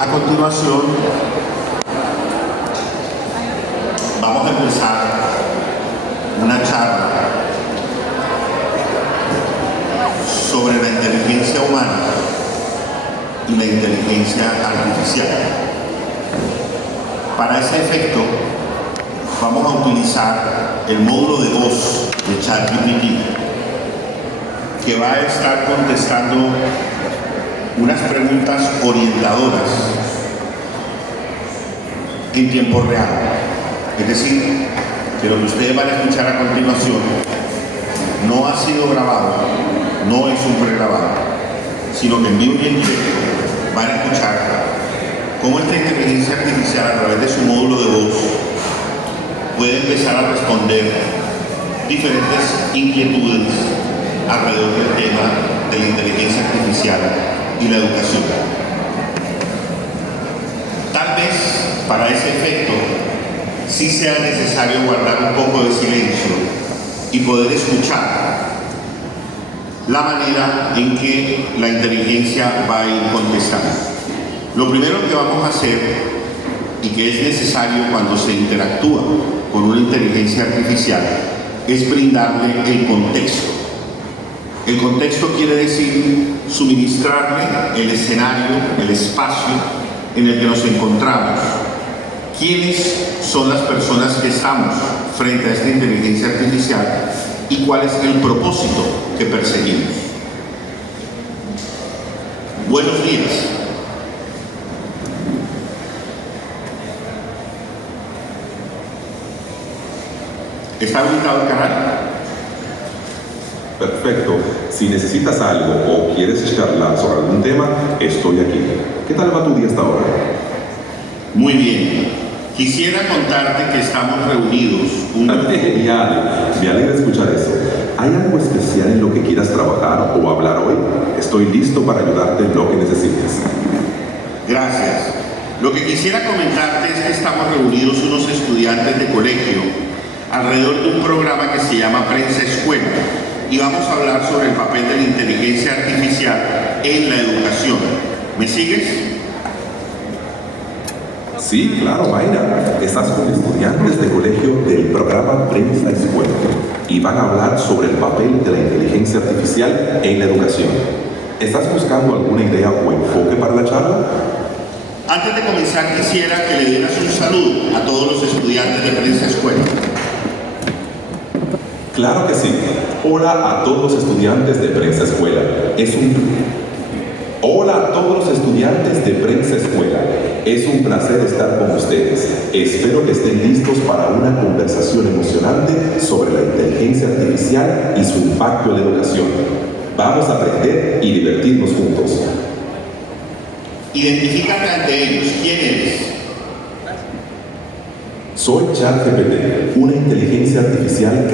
A continuación, vamos a empezar una charla sobre la inteligencia humana y la inteligencia artificial. Para ese efecto, vamos a utilizar el módulo de voz de ChatGPT, que va a estar contestando unas preguntas orientadoras en tiempo real. Es decir, que lo que ustedes van a escuchar a continuación no ha sido grabado, no es un pregrabado, sino que en vivo y en directo van a escuchar cómo esta inteligencia artificial, a través de su módulo de voz, puede empezar a responder diferentes inquietudes alrededor del tema de la inteligencia artificial y la educación. Tal vez para ese efecto sí sea necesario guardar un poco de silencio y poder escuchar la manera en que la inteligencia va a ir contestando. Lo primero que vamos a hacer, y que es necesario cuando se interactúa con una inteligencia artificial, es brindarle el contexto. El contexto quiere decir suministrarle el escenario, el espacio en el que nos encontramos. ¿Quiénes son las personas que estamos frente a esta inteligencia artificial y cuál es el propósito que perseguimos? Buenos días. ¿Está habilitado el canal? Perfecto. Si necesitas algo o quieres charlar sobre algún tema, estoy aquí. ¿Qué tal va tu día hasta ahora? Muy bien. Quisiera contarte que estamos reunidos. Genial. Me alegra escuchar eso. ¿Hay algo especial en lo que quieras trabajar o hablar hoy? Estoy listo para ayudarte en lo que necesites. Gracias. Lo que quisiera comentarte es que estamos reunidos unos estudiantes de colegio alrededor de un programa que se llama Prensa Escuela, y vamos a hablar sobre el papel de la inteligencia artificial en la educación. ¿Me sigues? Sí, claro, Mayra. Estás con estudiantes de colegio del programa Prensa Escuela y van a hablar sobre el papel de la inteligencia artificial en la educación. ¿Estás buscando alguna idea o enfoque para la charla? Antes de comenzar, quisiera que le dieras un saludo a todos los estudiantes de Prensa Escuela. Claro que sí. Hola a todos los estudiantes de Prensa Escuela. Hola a todos los estudiantes de Prensa Escuela. Es un placer estar con ustedes. Espero que estén listos para una conversación emocionante sobre la inteligencia artificial y su impacto en la educación. Vamos a aprender y divertirnos juntos. Identifícate ante ellos. ¿Quién eres? Soy ChatGPT, una inteligencia artificial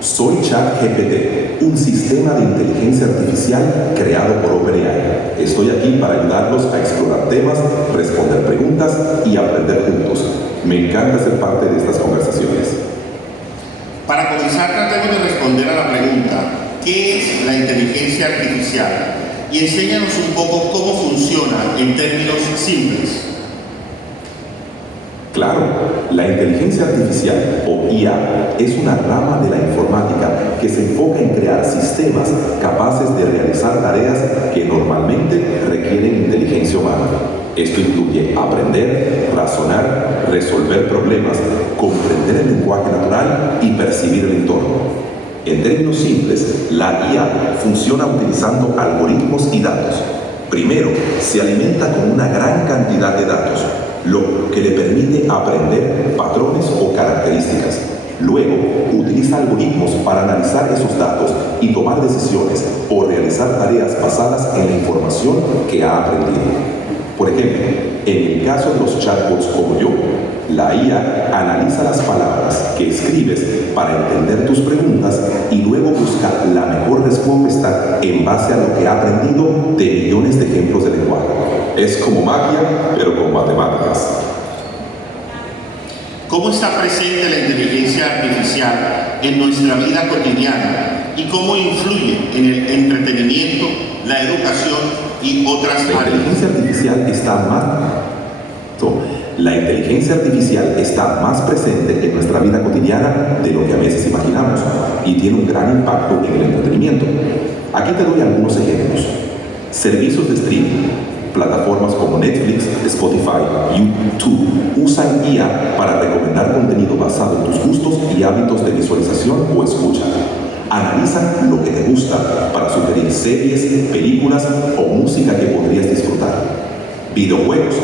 Soy ChatGPT, un sistema de inteligencia artificial creado por OpenAI. Estoy aquí para ayudarlos a explorar temas, responder preguntas y aprender juntos. Me encanta ser parte de estas conversaciones. Para comenzar, tratemos de responder a la pregunta: ¿qué es la inteligencia artificial? Y enséñanos un poco cómo funciona en términos simples. Claro, la inteligencia artificial, o IA, es una rama de la informática que se enfoca en crear sistemas capaces de realizar tareas que normalmente requieren inteligencia humana. Esto incluye aprender, razonar, resolver problemas, comprender el lenguaje natural y percibir el entorno. En términos simples, la IA funciona utilizando algoritmos y datos. Primero, se alimenta con una gran cantidad de datos, lo que le permite aprender patrones o características. Luego, utiliza algoritmos para analizar esos datos y tomar decisiones o realizar tareas basadas en la información que ha aprendido. Por ejemplo, en el caso de los chatbots como yo, la IA analiza las palabras que escribes para entender tus preguntas y luego busca la mejor respuesta en base a lo que ha aprendido de millones de ejemplos de lenguaje. Es como magia, pero con matemáticas. ¿Cómo está presente la inteligencia artificial en nuestra vida cotidiana y cómo influye en el entretenimiento, la educación y otras La áreas. La inteligencia artificial está más presente en nuestra vida cotidiana de lo que a veces imaginamos y tiene un gran impacto en el entretenimiento. Aquí te doy algunos ejemplos. Servicios de streaming, plataformas como Netflix, Spotify, YouTube usan IA para recomendar contenido basado en tus gustos y hábitos de visualización o escucha. Analizan lo que te gusta para sugerir series, películas o música que podrías disfrutar. Videojuegos.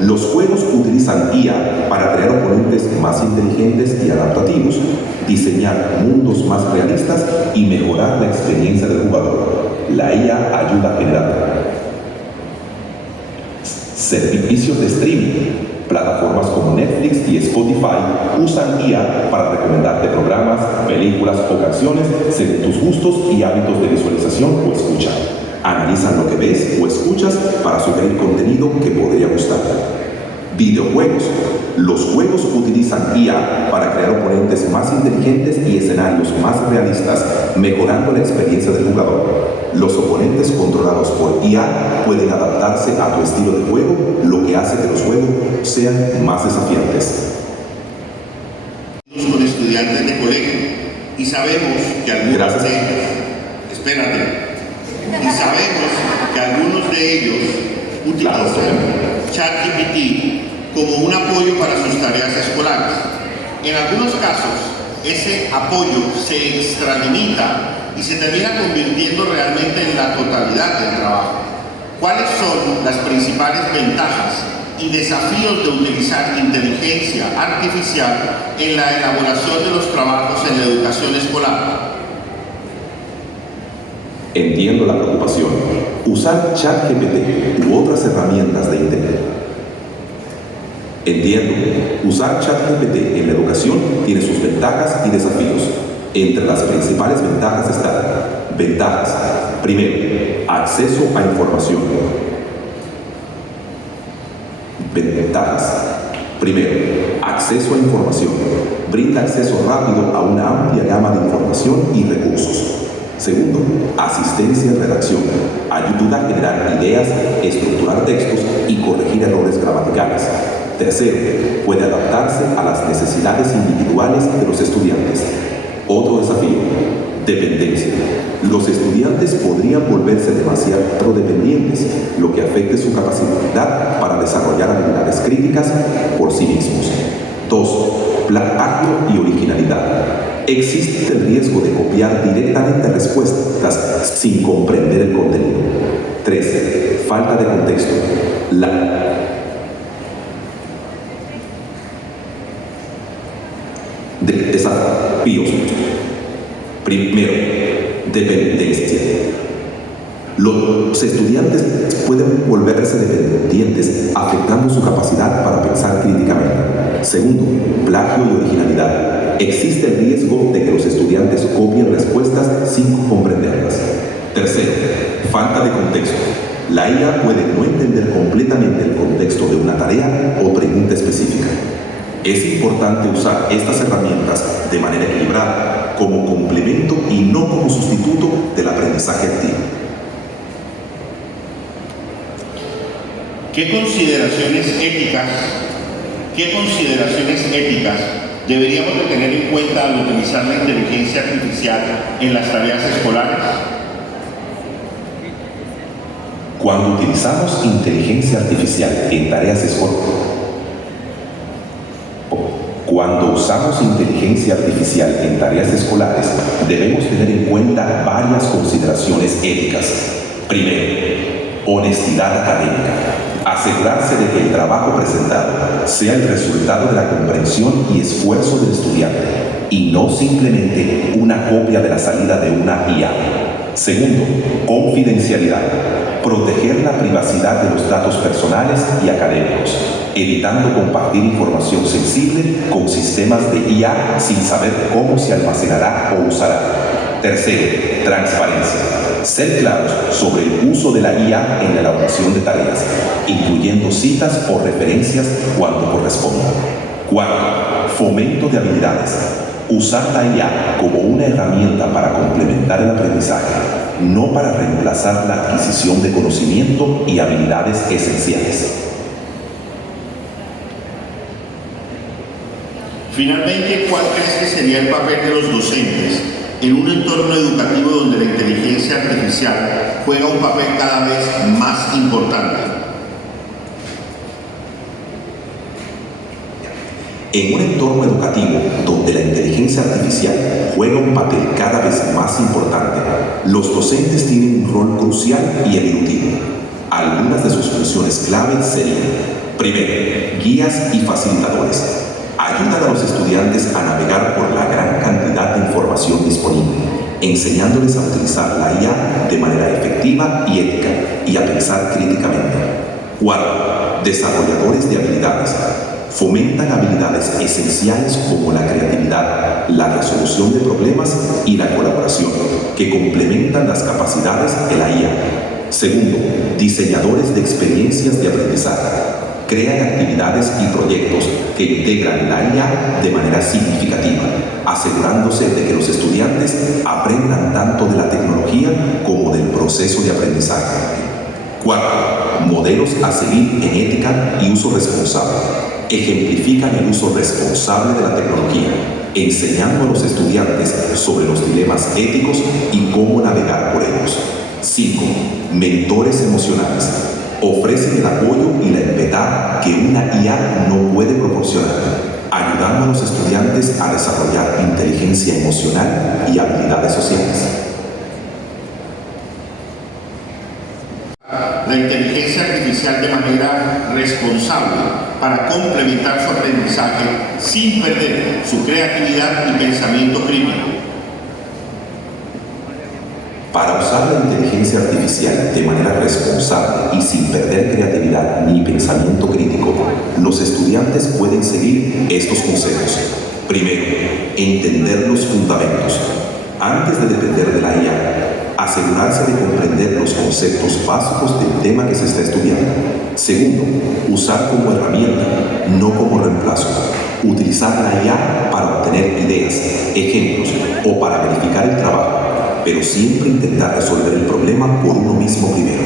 Los juegos utilizan IA para crear oponentes más inteligentes y adaptativos, diseñar mundos más realistas y mejorar la experiencia del jugador. La IA ayuda a generar servicios de streaming. Plataformas como Netflix y Spotify usan IA para recomendarte programas, películas o canciones según tus gustos y hábitos de visualización o escucha. Analizan lo que ves o escuchas para sugerir contenido que podría gustarte. Videojuegos. Los juegos utilizan IA para crear oponentes más inteligentes y escenarios más realistas, mejorando la experiencia del jugador. Los oponentes controlados por IA pueden adaptarse a tu estilo de juego, lo que hace que los juegos sean más desafiantes. Con estudiantes de colegio y sabemos que algunos de ellos, y sabemos que algunos de ellos utilizan ChatGPT como un apoyo para sus tareas escolares. En algunos casos, ese apoyo se extralimita y se termina convirtiendo realmente en la totalidad del trabajo. ¿Cuáles son las principales ventajas y desafíos de utilizar inteligencia artificial en la elaboración de los trabajos en la educación escolar? Entiendo la preocupación. Usar ChatGPT u otras herramientas de Internet. Entiendo. Usar ChatGPT en la educación tiene sus ventajas y desafíos. Entre las principales ventajas están: ventajas. Primero, acceso a información. Ventajas. Primero, acceso a información. Brinda acceso rápido a una amplia gama de información y recursos. Segundo, asistencia en redacción. Ayuda a generar ideas, estructurar textos y corregir errores gramaticales. Tercero, puede adaptarse a las necesidades individuales de los estudiantes. Otro desafío, dependencia. Los estudiantes podrían volverse demasiado dependientes, lo que afecte su capacidad para desarrollar habilidades críticas por sí mismos. 2. Plagio y originalidad. Existe el riesgo de copiar directamente respuestas sin comprender el contenido. 3. Falta de contexto. Desafíos. Primero, dependencia. Los estudiantes pueden volverse dependientes, afectando su capacidad para pensar críticamente. Segundo, plagio y originalidad. Existe el riesgo de que los estudiantes copien respuestas sin comprenderlas. Tercero, falta de contexto. La IA puede no entender completamente el contexto de una tarea o pregunta específica. Es importante usar estas herramientas de manera equilibrada, como complemento y no como sustituto del aprendizaje activo. ¿Qué consideraciones éticas deberíamos de tener en cuenta al utilizar la inteligencia artificial en las tareas escolares? Cuando utilizamos inteligencia artificial en tareas escolares, Cuando usamos inteligencia artificial en tareas escolares, debemos tener en cuenta varias consideraciones éticas. Primero, honestidad académica. Asegurarse de que el trabajo presentado sea el resultado de la comprensión y esfuerzo del estudiante y no simplemente una copia de la salida de una IA. Segundo, confidencialidad. Proteger la privacidad de los datos personales y académicos, evitando compartir información sensible con sistemas de IA sin saber cómo se almacenará o usará. Tercero, transparencia. Ser claros sobre el uso de la IA en la elaboración de tareas, incluyendo citas o referencias cuando corresponda. Cuarto, fomento de habilidades. Usar la IA como una herramienta para complementar el aprendizaje, no para reemplazar la adquisición de conocimiento y habilidades esenciales. Finalmente, ¿cuál crees que sería el papel de los docentes en un entorno educativo donde la inteligencia artificial juega un papel cada vez más importante? En un entorno educativo donde la inteligencia artificial juega un papel cada vez más importante, los docentes tienen un rol crucial y evolutivo. Algunas de sus funciones clave serían: primero, guías y facilitadores. Ayudan a los estudiantes a navegar por la gran cantidad de información disponible, enseñándoles a utilizar la IA de manera efectiva y ética y a pensar críticamente. Cuarto, desarrolladores de habilidades. Fomentan habilidades esenciales como la creatividad, la resolución de problemas y la colaboración, que complementan las capacidades de la IA. Segundo, diseñadores de experiencias de aprendizaje. Crean actividades y proyectos que integran la IA de manera significativa, asegurándose de que los estudiantes aprendan tanto de la tecnología como del proceso de aprendizaje. Cuarto, modelos a seguir en ética y uso responsable. Ejemplifican el uso responsable de la tecnología, enseñando a los estudiantes sobre los dilemas éticos y cómo navegar por ellos. 5. Mentores emocionales. Ofrecen el apoyo y la empatía que una IA no puede proporcionar, ayudando a los estudiantes a desarrollar inteligencia emocional y habilidades sociales. La inteligencia artificial de manera responsable para complementar su aprendizaje sin perder su creatividad y pensamiento crítico. Para usar la inteligencia artificial de manera responsable y sin perder creatividad ni pensamiento crítico, los estudiantes pueden seguir estos consejos. Primero, entender los fundamentos. Antes de depender de la IA, asegurarse de comprender los conceptos básicos del tema que se está estudiando. Segundo, usar como herramienta, no como reemplazo. Utilizar la IA para obtener ideas, ejemplos o para verificar el trabajo, pero siempre intentar resolver el problema por uno mismo primero.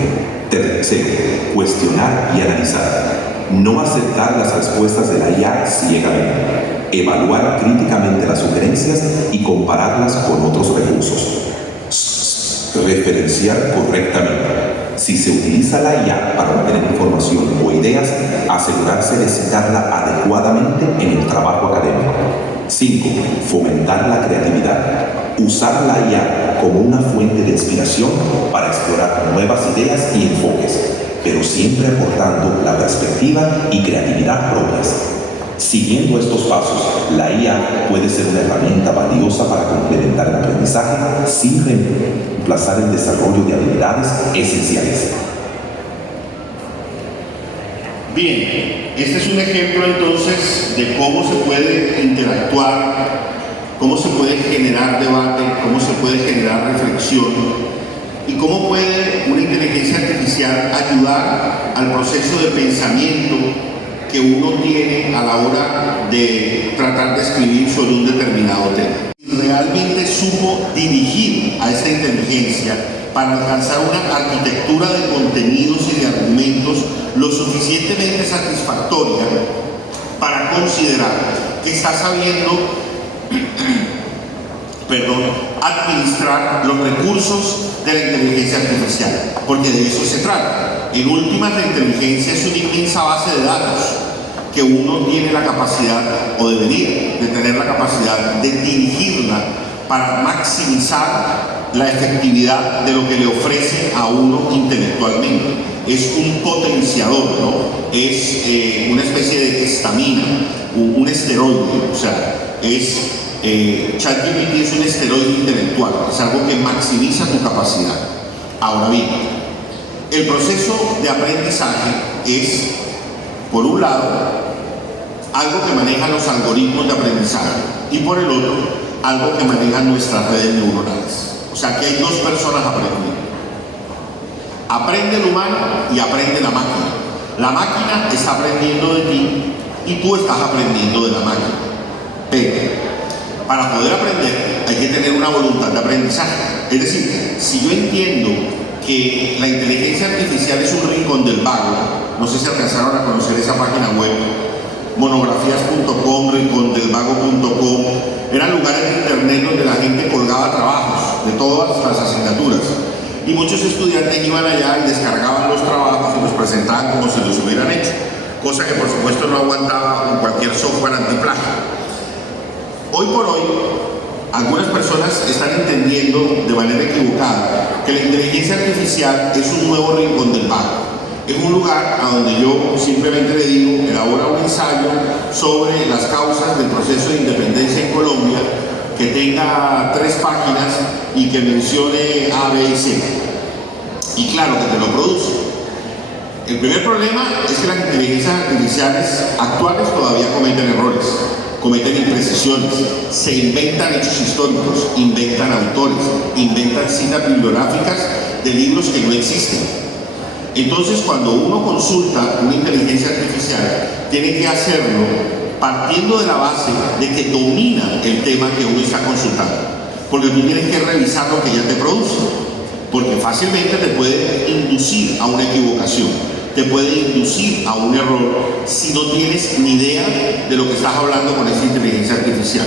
Tercero, cuestionar y analizar. No aceptar las respuestas de la IA ciegamente. Evaluar críticamente las sugerencias y compararlas con otros recursos. Referenciar correctamente. Si se utiliza la IA para obtener información o ideas, asegurarse de citarla adecuadamente en el trabajo académico. 5. Fomentar la creatividad. Usar la IA como una fuente de inspiración para explorar nuevas ideas y enfoques, pero siempre aportando la perspectiva y creatividad propias. Siguiendo estos pasos, la IA puede ser una herramienta valiosa para complementar el aprendizaje sin reemplazar el desarrollo de habilidades esenciales. Bien, este es un ejemplo entonces de cómo se puede interactuar, cómo se puede generar debate, cómo se puede generar reflexión y cómo puede una inteligencia artificial ayudar al proceso de pensamiento que uno tiene a la hora de tratar de escribir sobre un determinado tema. Realmente supo dirigir a esta inteligencia para alcanzar una arquitectura de contenidos y de argumentos lo suficientemente satisfactoria para considerar que está sabiendo administrar los recursos de la inteligencia artificial, porque de eso se trata. En últimas, la inteligencia es una inmensa base de datos que uno tiene la capacidad, o debería de tener la capacidad de dirigirla para maximizar la efectividad de lo que le ofrece a uno intelectualmente. Es un potenciador, ¿no? Es una especie de estamina, un esteroide, o sea, ChatGPT es un esteroide intelectual, es algo que maximiza tu capacidad. Ahora bien, el proceso de aprendizaje es, por un lado, algo que maneja los algoritmos de aprendizaje y por el otro, algo que maneja nuestras redes neuronales. O sea, que hay dos personas aprendiendo. Aprende el humano y aprende la máquina. La máquina está aprendiendo de ti y tú estás aprendiendo de la máquina. Pero Para poder aprender hay que tener una voluntad de aprendizaje. Es decir, si yo entiendo que la inteligencia artificial es un rincón del vago, no sé si alcanzaron a conocer esa página web, monografías.com, rincondelvago.com, eran lugares de internet donde la gente colgaba trabajos de todas las asignaturas. Y muchos estudiantes iban allá y descargaban los trabajos y los presentaban como si los hubieran hecho, cosa que por supuesto no aguantaba con cualquier software antiplagio. Hoy por hoy, algunas personas están entendiendo de manera equivocada que la inteligencia artificial es un nuevo rincón del vago. Es un lugar a donde yo simplemente le digo, elabora un ensayo sobre las causas del proceso de independencia en Colombia, que tenga 3 páginas y que mencione A, B y C. Y claro que te lo produce. El primer problema es que las inteligencias artificiales actuales todavía cometen errores, cometen imprecisiones, se inventan hechos históricos, inventan autores, inventan citas bibliográficas de libros que no existen. Entonces, cuando uno consulta una inteligencia artificial, tiene que hacerlo partiendo de la base de que domina el tema que uno está consultando, porque tú tienes que revisar lo que ella te produce, porque fácilmente te puede inducir a una equivocación, te puede inducir a un error si no tienes ni idea de lo que estás hablando con esa inteligencia artificial.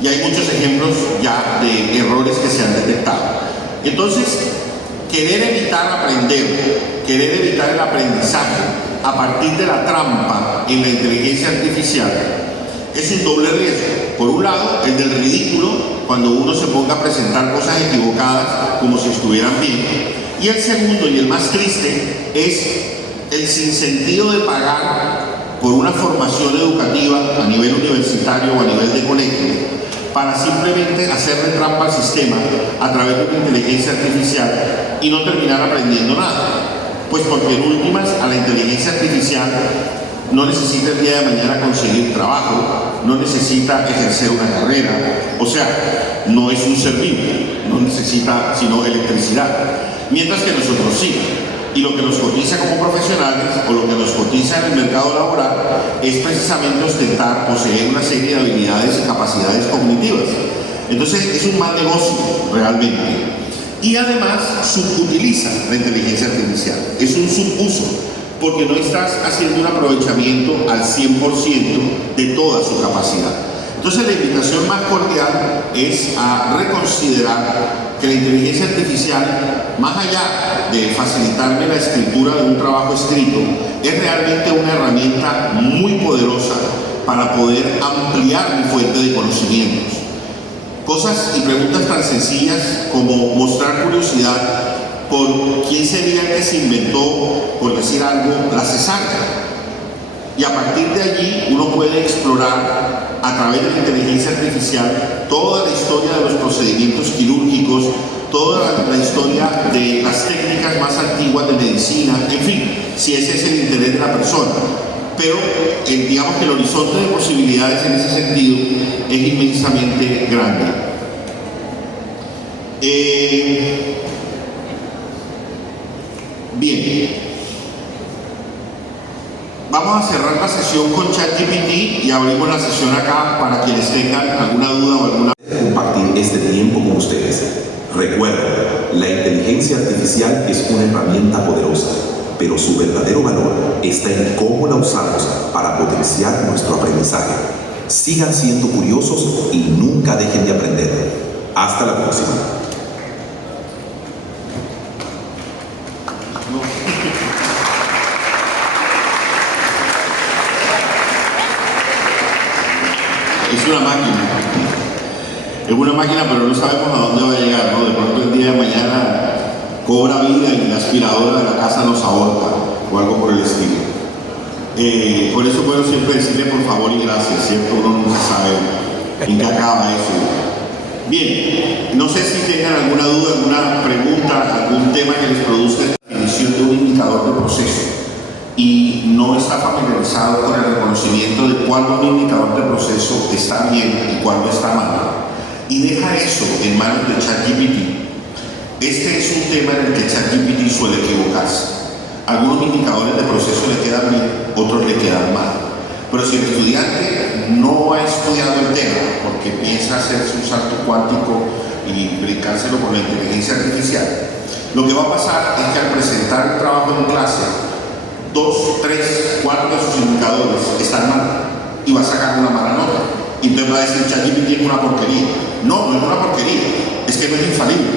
Y hay muchos ejemplos ya de errores que se han detectado. Entonces, querer evitar aprender, querer evitar el aprendizaje a partir de la trampa en la inteligencia artificial es un doble riesgo. Por un lado, el del ridículo, cuando uno se ponga a presentar cosas equivocadas como si estuvieran bien. Y el segundo, y el más triste, es el sinsentido de pagar por una formación educativa a nivel universitario o a nivel de colegio para simplemente hacerle trampa al sistema a través de una inteligencia artificial y no terminar aprendiendo nada. Pues porque en últimas a la inteligencia artificial no necesita el día de mañana conseguir trabajo, no necesita ejercer una carrera, o sea, no es un ser vivo, no necesita sino electricidad. Mientras que nosotros sí, y lo que nos cotiza como profesionales o lo que nos cotiza en el mercado laboral es precisamente ostentar, poseer una serie de habilidades y capacidades cognitivas. Entonces es un mal negocio realmente. Y además subutiliza la inteligencia artificial, es un subuso, porque no estás haciendo un aprovechamiento al 100% de toda su capacidad. Entonces la invitación más cordial es a reconsiderar que la inteligencia artificial, más allá de facilitarme la escritura de un trabajo escrito, es realmente una herramienta muy poderosa para poder ampliar mi fuente de conocimientos. Cosas y preguntas tan sencillas como mostrar curiosidad por quién sería el que se inventó, por decir algo, la cesárea. Y a partir de allí uno puede explorar a través de la inteligencia artificial toda la historia de los procedimientos quirúrgicos, toda la historia de las técnicas más antiguas de medicina, en fin, si ese es el interés de la persona. Pero digamos que el horizonte de posibilidades en ese sentido es inmensamente grande. Bien. Vamos a cerrar la sesión con ChatGPT y abrimos la sesión acá para quienes tengan alguna duda o alguna... Compartir este tiempo con ustedes. Recuerden, la inteligencia artificial es una herramienta poderosa, pero su verdadero valor está en cómo la usamos para potenciar nuestro aprendizaje. Sigan siendo curiosos y nunca dejen de aprender. Hasta la próxima. Es una máquina. Es una máquina, pero no sabemos a dónde va a llegar, ¿no? De pronto el día de mañana cobra vida y la aspiradora de la casa nos aborta o algo por el estilo. Por eso puedo siempre decirle por favor y gracias, ¿cierto? Uno nunca sabe en qué acaba eso. Bien, no sé si tengan alguna duda, alguna pregunta, algún tema que les produzca la definición de un indicador de proceso y no está familiarizado con el reconocimiento de cuándo un indicador de proceso está bien y cuándo está mal, y deja eso en manos de ChatGPT. Este es un tema en el que ChatGPT suele equivocarse. Algunos indicadores de proceso le quedan bien, otros le quedan mal. Pero si el estudiante no ha estudiado el tema porque piensa hacerse un salto cuántico y brincárselo con la inteligencia artificial, lo que va a pasar es que al presentar el trabajo en clase, 2, 3, 4 de sus indicadores están mal y va a sacar una mala nota. Y entonces va a decir, ChatGPT es una porquería. No, no es una porquería, es que no es infalible.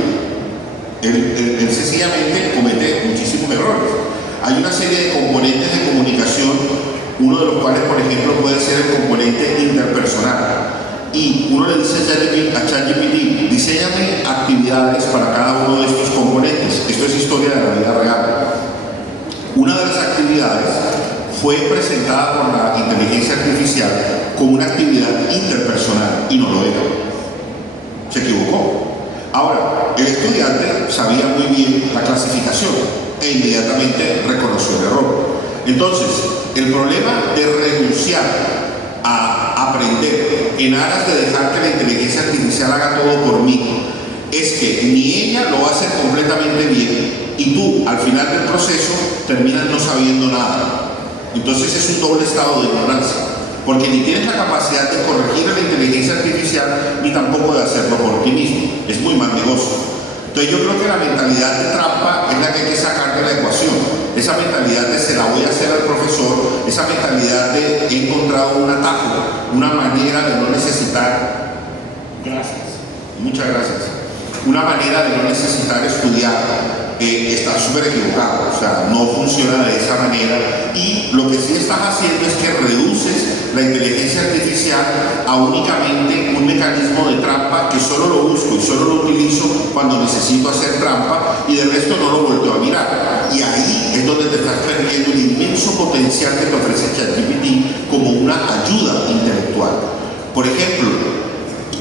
Él sencillamente comete muchísimos errores. Hay una serie de componentes de comunicación, uno de los cuales, por ejemplo, puede ser el componente interpersonal. Y uno le dice a ChatGPT, diséñame actividades para cada uno de estos componentes. Esto es historia de la vida real. Una de las actividades fue presentada por la inteligencia artificial como una actividad interpersonal y no lo era. Se equivocó. Ahora, el estudiante sabía muy bien la clasificación e inmediatamente reconoció el error. Entonces, el problema de renunciar a aprender en aras de dejar que la inteligencia artificial haga todo por mí es que ni ella lo va a hacer completamente bien y tú, al final del proceso, terminas no sabiendo nada. Entonces es un doble estado de ignorancia, porque ni tienes la capacidad de corregir a la inteligencia artificial ni tampoco de hacerlo por ti mismo. Es muy mal negocio. Entonces yo creo que la mentalidad de trampa es la que hay que sacar de la ecuación. Esa mentalidad de se la voy a hacer al profesor, esa mentalidad de he encontrado un atajo, una manera de no necesitar, gracias, muchas gracias, una manera de no necesitar estudiar, está súper equivocado. O sea, no funciona de esa manera, y lo que sí estás haciendo es que reduces la inteligencia artificial a únicamente un mecanismo de trampa que solo lo busco y solo lo utilizo cuando necesito hacer trampa y del resto no lo vuelvo a mirar. Y ahí es donde te estás perdiendo el inmenso potencial que te ofrece ChatGPT como una ayuda intelectual. Por ejemplo,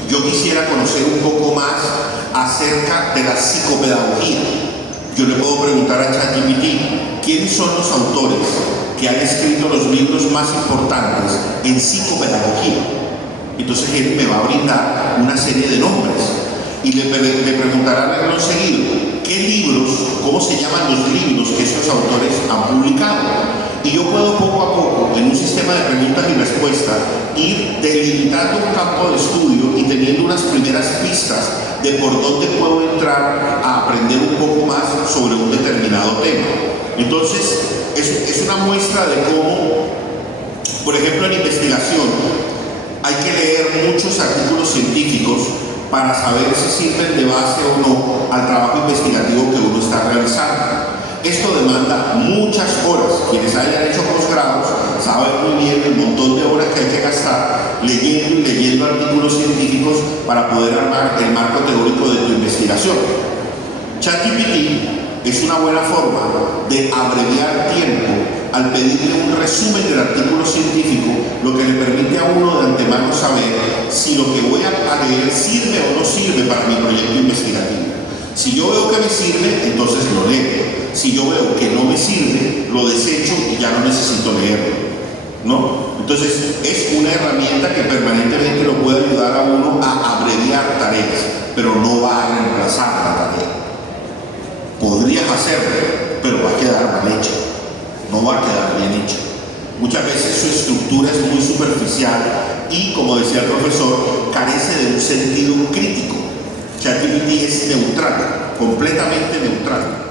yo quisiera conocer un poco más acerca de la psicopedagogía. Yo le puedo preguntar a ChatGPT quiénes son los autores que han escrito los libros más importantes en psicopedagogía. Entonces él me va a brindar una serie de nombres y le preguntará a renglón seguido qué libros, cómo se llaman los libros que estos autores han publicado. Y yo puedo poco a poco, en un sistema de preguntas y respuestas, ir delimitando un campo de estudio y teniendo unas primeras pistas de por dónde puedo entrar a aprender un poco más sobre un determinado tema. Entonces, es una muestra de cómo, por ejemplo, en investigación, hay que leer muchos artículos científicos para saber si sirven de base o no al trabajo investigativo que uno está realizando. Esto demanda muchas horas. Quienes hayan hecho posgrados saben muy bien el montón de horas que hay que gastar leyendo y leyendo artículos científicos para poder armar el marco teórico de tu investigación. ChatGPT es una buena forma de abreviar tiempo al pedirle un resumen del artículo científico, lo que le permite a uno de antemano saber si lo que voy a leer sirve o no sirve para mi proyecto investigativo. Si yo veo que me sirve, entonces lo leo. Si yo veo que no me sirve, lo desecho y ya no necesito leerlo, ¿no? Entonces es una herramienta que permanentemente lo puede ayudar a uno a abreviar tareas, pero no va a reemplazar la tarea. Podrías hacerlo, pero va a quedar mal hecho, no va a quedar bien hecho. Muchas veces su estructura es muy superficial y, como decía el profesor, carece de un sentido crítico. ChatGPT es neutral, completamente neutral.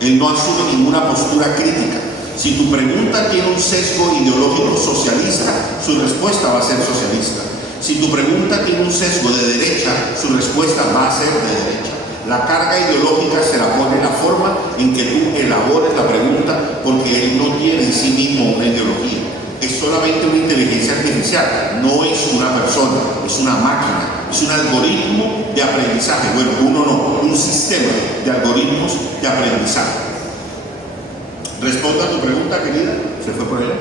Él no asume ninguna postura crítica. Si tu pregunta tiene un sesgo ideológico socialista, su respuesta va a ser socialista. Si tu pregunta tiene un sesgo de derecha, su respuesta va a ser de derecha. La carga ideológica se la pone la forma en que tú elabores la pregunta, porque él no tiene en sí mismo una ideología. Es solamente una inteligencia artificial, no es una persona, es una máquina, es un algoritmo de aprendizaje. Bueno, uno no, un sistema de algoritmos de aprendizaje. Responda a tu pregunta, querida. ¿Se fue por ella?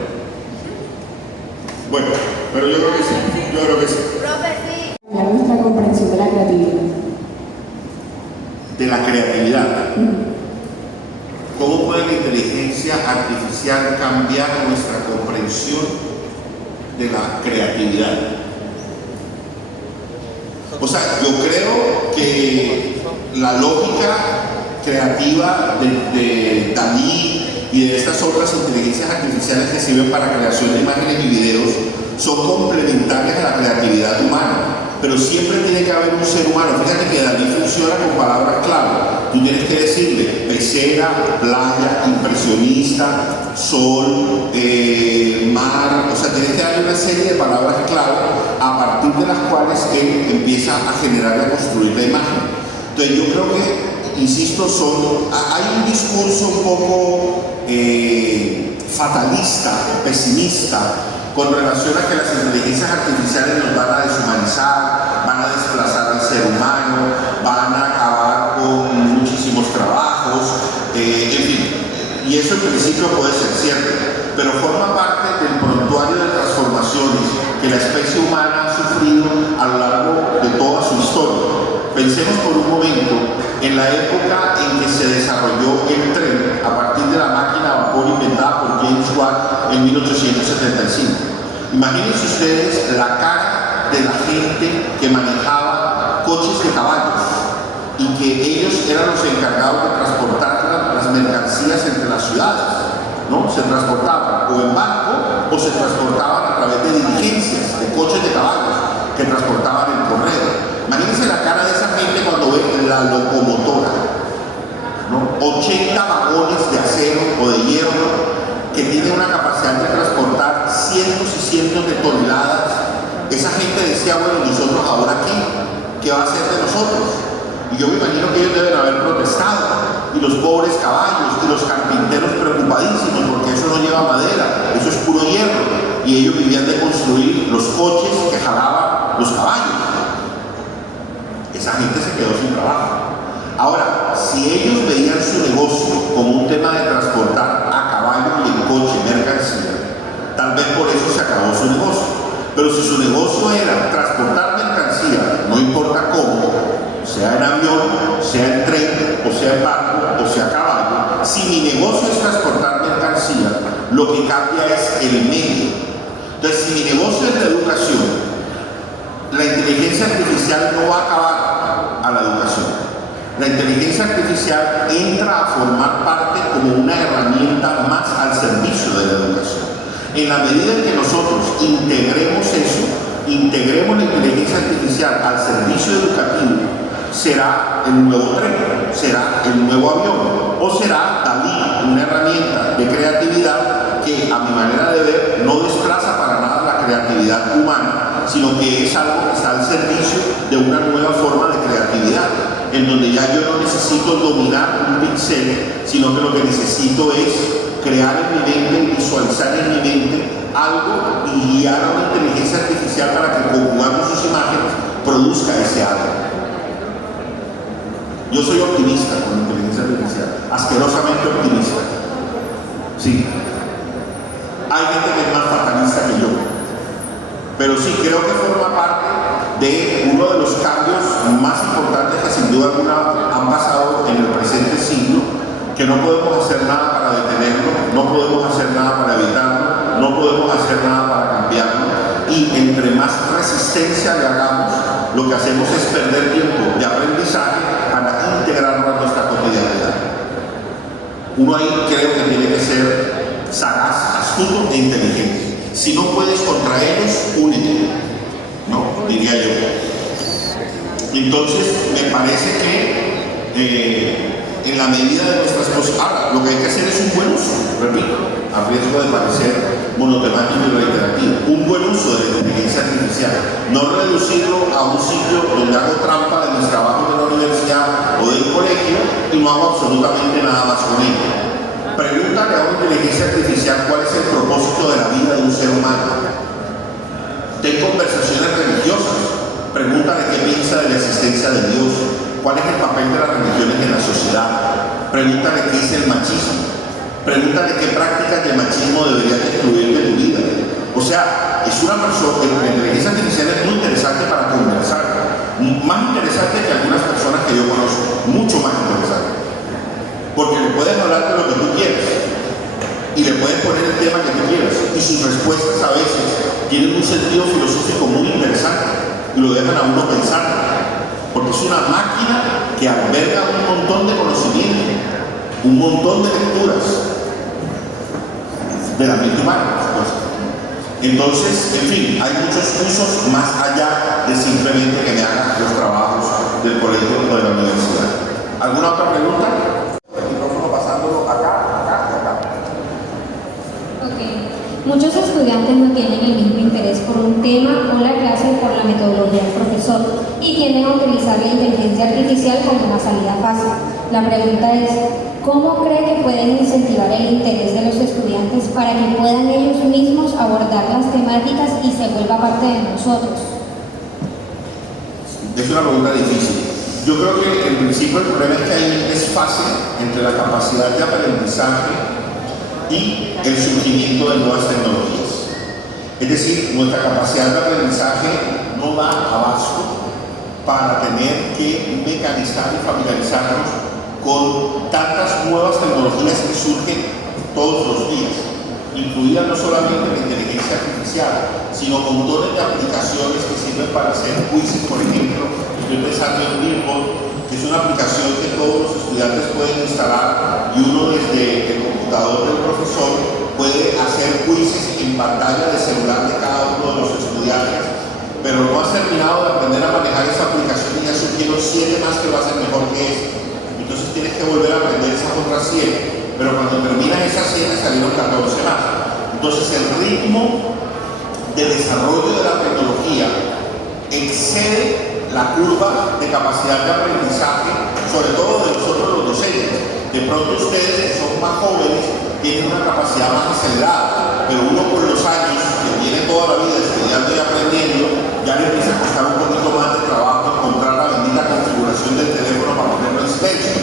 Bueno, pero yo creo que sí, yo creo que sí. Cambiar nuestra comprensión de la creatividad. De la creatividad. ¿Cómo puede la inteligencia artificial cambiar nuestra comprensión de la creatividad? O sea, yo creo que la lógica creativa de Dalí y de estas otras inteligencias artificiales que sirven para creación de imágenes y videos son complementarias a la creatividad humana, pero siempre tiene que haber un ser humano. Fíjate que Dalí funciona con palabras clave. Tú tienes que decirle pecera, playa, impresionista, sol, mar, o sea, tienes que darle una serie de palabras clave a partir de las cuales él empieza a generar y a construir la imagen. Entonces yo creo que, insisto, hay un discurso un poco fatalista, pesimista, con relación a que las inteligencias artificiales nos van a deshumanizar, van a desplazar al ser humano, van a acabar con muchísimos trabajos, en fin, y eso en principio puede ser cierto, pero forma parte del prontuario de transformaciones que la especie humana ha sufrido a lo largo de toda su historia. Pensemos por un momento en la época en que se desarrolló el tren a partir de la máquina a vapor inventada por James Watt en 1875. Imagínense ustedes la cara de la gente que manejaba coches de caballos y que ellos eran los encargados de transportar las mercancías entre las ciudades, ¿no? Se transportaban o en barco o se transportaban a través de diligencias, de coches de caballos que transportaban el correo. Imagínense la cara de esa gente cuando ve la locomotora, ¿no? 80 vagones de acero o de hierro que tienen una capacidad de transportar cientos y cientos de toneladas. Esa gente decía, bueno, nosotros ahora ¿qué va a hacer de nosotros? Y yo me imagino que ellos deben haber protestado, y los pobres caballos, y los carpinteros preocupadísimos, porque eso no lleva madera, eso es puro hierro, y ellos vivían de construir los coches que jalaban los caballos. Esa gente se quedó sin trabajo. Ahora, si ellos veían su negocio como un tema de transportar a caballo y en coche mercancía, tal vez por eso se acabó su negocio. Pero si su negocio era transportar mercancía, no importa cómo, sea en avión, sea en tren, o sea en barco, o sea a caballo, si mi negocio es transportar mercancía, lo que cambia es el medio. Entonces, si mi negocio es la educación, la inteligencia artificial no va a acabar a la educación. La inteligencia artificial entra a formar parte como una herramienta más al servicio de la educación. En la medida en que nosotros integremos eso, integremos la inteligencia artificial al servicio educativo, será el nuevo tren, será el nuevo avión, o será Dalí, una herramienta de creatividad que, a mi manera de ver, no desplaza para nada la creatividad humana, sino que es algo que está al servicio de una nueva forma de creatividad, en donde ya yo no necesito dominar un pincel, sino que lo que necesito es crear en mi mente, visualizar en mi mente algo y guiar a una inteligencia artificial para que, conjugando sus imágenes, produzca ese algo. Yo soy optimista con la inteligencia artificial, asquerosamente optimista. Sí. Hay gente que es más fatalista que yo, pero sí creo que forma parte de uno de los cambios más importantes que sin duda alguna han pasado en el presente siglo, que no podemos hacer nada para detenerlo, no podemos hacer nada para evitarlo, no podemos hacer nada para cambiarlo, y entre más resistencia le hagamos, lo que hacemos es perder tiempo de aprendizaje para integrarlo a nuestra cotidianidad. Uno ahí creo que tiene que ser sagaz, astuto e inteligente. Si no puedes contra ellos, únete, ¿no? Diría yo. Entonces, me parece que en la medida de nuestras posibilidades, ahora, lo que hay que hacer es un buen uso, repito, a riesgo de parecer monotemático y reiterativo, un buen uso de la inteligencia artificial, no reducirlo a un sitio donde hago trampa de mis trabajos de la universidad o del colegio y no hago absolutamente nada más con ello. Pregúntale a una inteligencia artificial cuál es el propósito de la vida de un ser humano. Ten conversaciones religiosas, pregúntale qué piensa de la existencia de Dios, cuál es el papel de las religiones en la sociedad, pregúntale qué es el machismo, pregúntale qué prácticas de machismo deberías excluir de tu vida. O sea, es una persona, la inteligencia artificial es muy interesante para conversar, más interesante que algunas personas que yo conozco, mucho más interesante, porque le puedes hablar de lo que tú quieras y le puedes poner el tema que tú quieras, y sus respuestas a veces tienen un sentido filosófico muy interesante y lo dejan a uno pensando, porque es una máquina que alberga un montón de conocimiento, un montón de lecturas. de la mente humana, por supuesto. Entonces, en fin, hay muchos usos más allá de simplemente que me hagan los trabajos del colegio o de la universidad. ¿Alguna otra pregunta? El micrófono pasándolo acá y acá. Ok. Muchos estudiantes no tienen el mismo interés por un tema o la clase por la metodología del profesor y tienden a utilizar la inteligencia artificial como una salida fácil. La pregunta es, ¿cómo cree que pueden incentivar el interés de los estudiantes para que puedan ellos mismos abordar las temáticas y se vuelva parte de nosotros? Es una pregunta difícil. Yo creo que en principio el problema es que hay un desfase entre la capacidad de aprendizaje y el surgimiento de nuevas tecnologías. Es decir, nuestra capacidad de aprendizaje no da abasto para tener que mecanizar y familiarizarnos con tantas nuevas tecnologías que surgen todos los días, incluida no solamente la inteligencia artificial, sino montones de aplicaciones que sirven para hacer quizzes, por ejemplo. Estoy pensando en Beerboard, que es una aplicación que todos los estudiantes pueden instalar y uno desde el computador del profesor puede hacer quizzes en pantalla de celular de cada uno de los estudiantes, pero no has terminado de aprender a manejar esa aplicación y ya surgieron 7 más que lo hacen mejor que esta. Entonces tienes que volver a aprender esas otras 7, pero cuando terminas esas 7 salieron 14 más. Entonces el ritmo de desarrollo de la tecnología excede la curva de capacidad de aprendizaje, sobre todo de nosotros los docentes. De pronto ustedes que son más jóvenes tienen una capacidad más acelerada, pero uno por los años que tiene toda la vida estudiando y aprendiendo, ya le empieza a costar un poquito más de trabajo encontrar la bendita configuración del teléfono para ponerlo en silencio,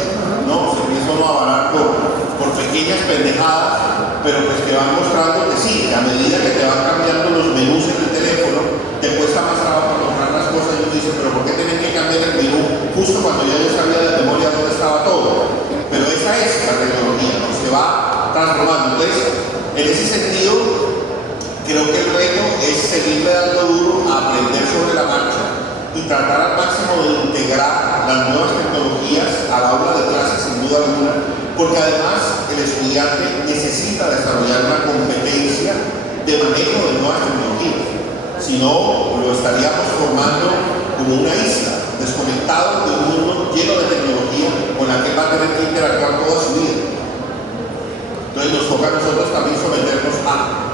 ¿no? Se empieza uno a varar por pequeñas pendejadas, pero pues te van mostrando que sí, que a medida que te van cambiando los menús en el teléfono, te cuesta más trabajo encontrar las cosas y uno dice, pero ¿por qué tienen que cambiar el menú justo cuando ya yo sabía de memoria dónde estaba todo? Pero esa es la tecnología, ¿no? Se va transformando. Entonces, en ese sentido, creo que el reto es seguirle dando duro a aprender sobre la marcha y tratar al máximo de integrar las nuevas tecnologías al aula de clase, sin duda alguna, porque además el estudiante necesita desarrollar una competencia de manejo de nuevas tecnologías. Si no, lo estaríamos formando como una isla, desconectado de un mundo lleno de tecnología con la que va a tener que interactuar toda su vida. Entonces nos toca a nosotros también someternos a.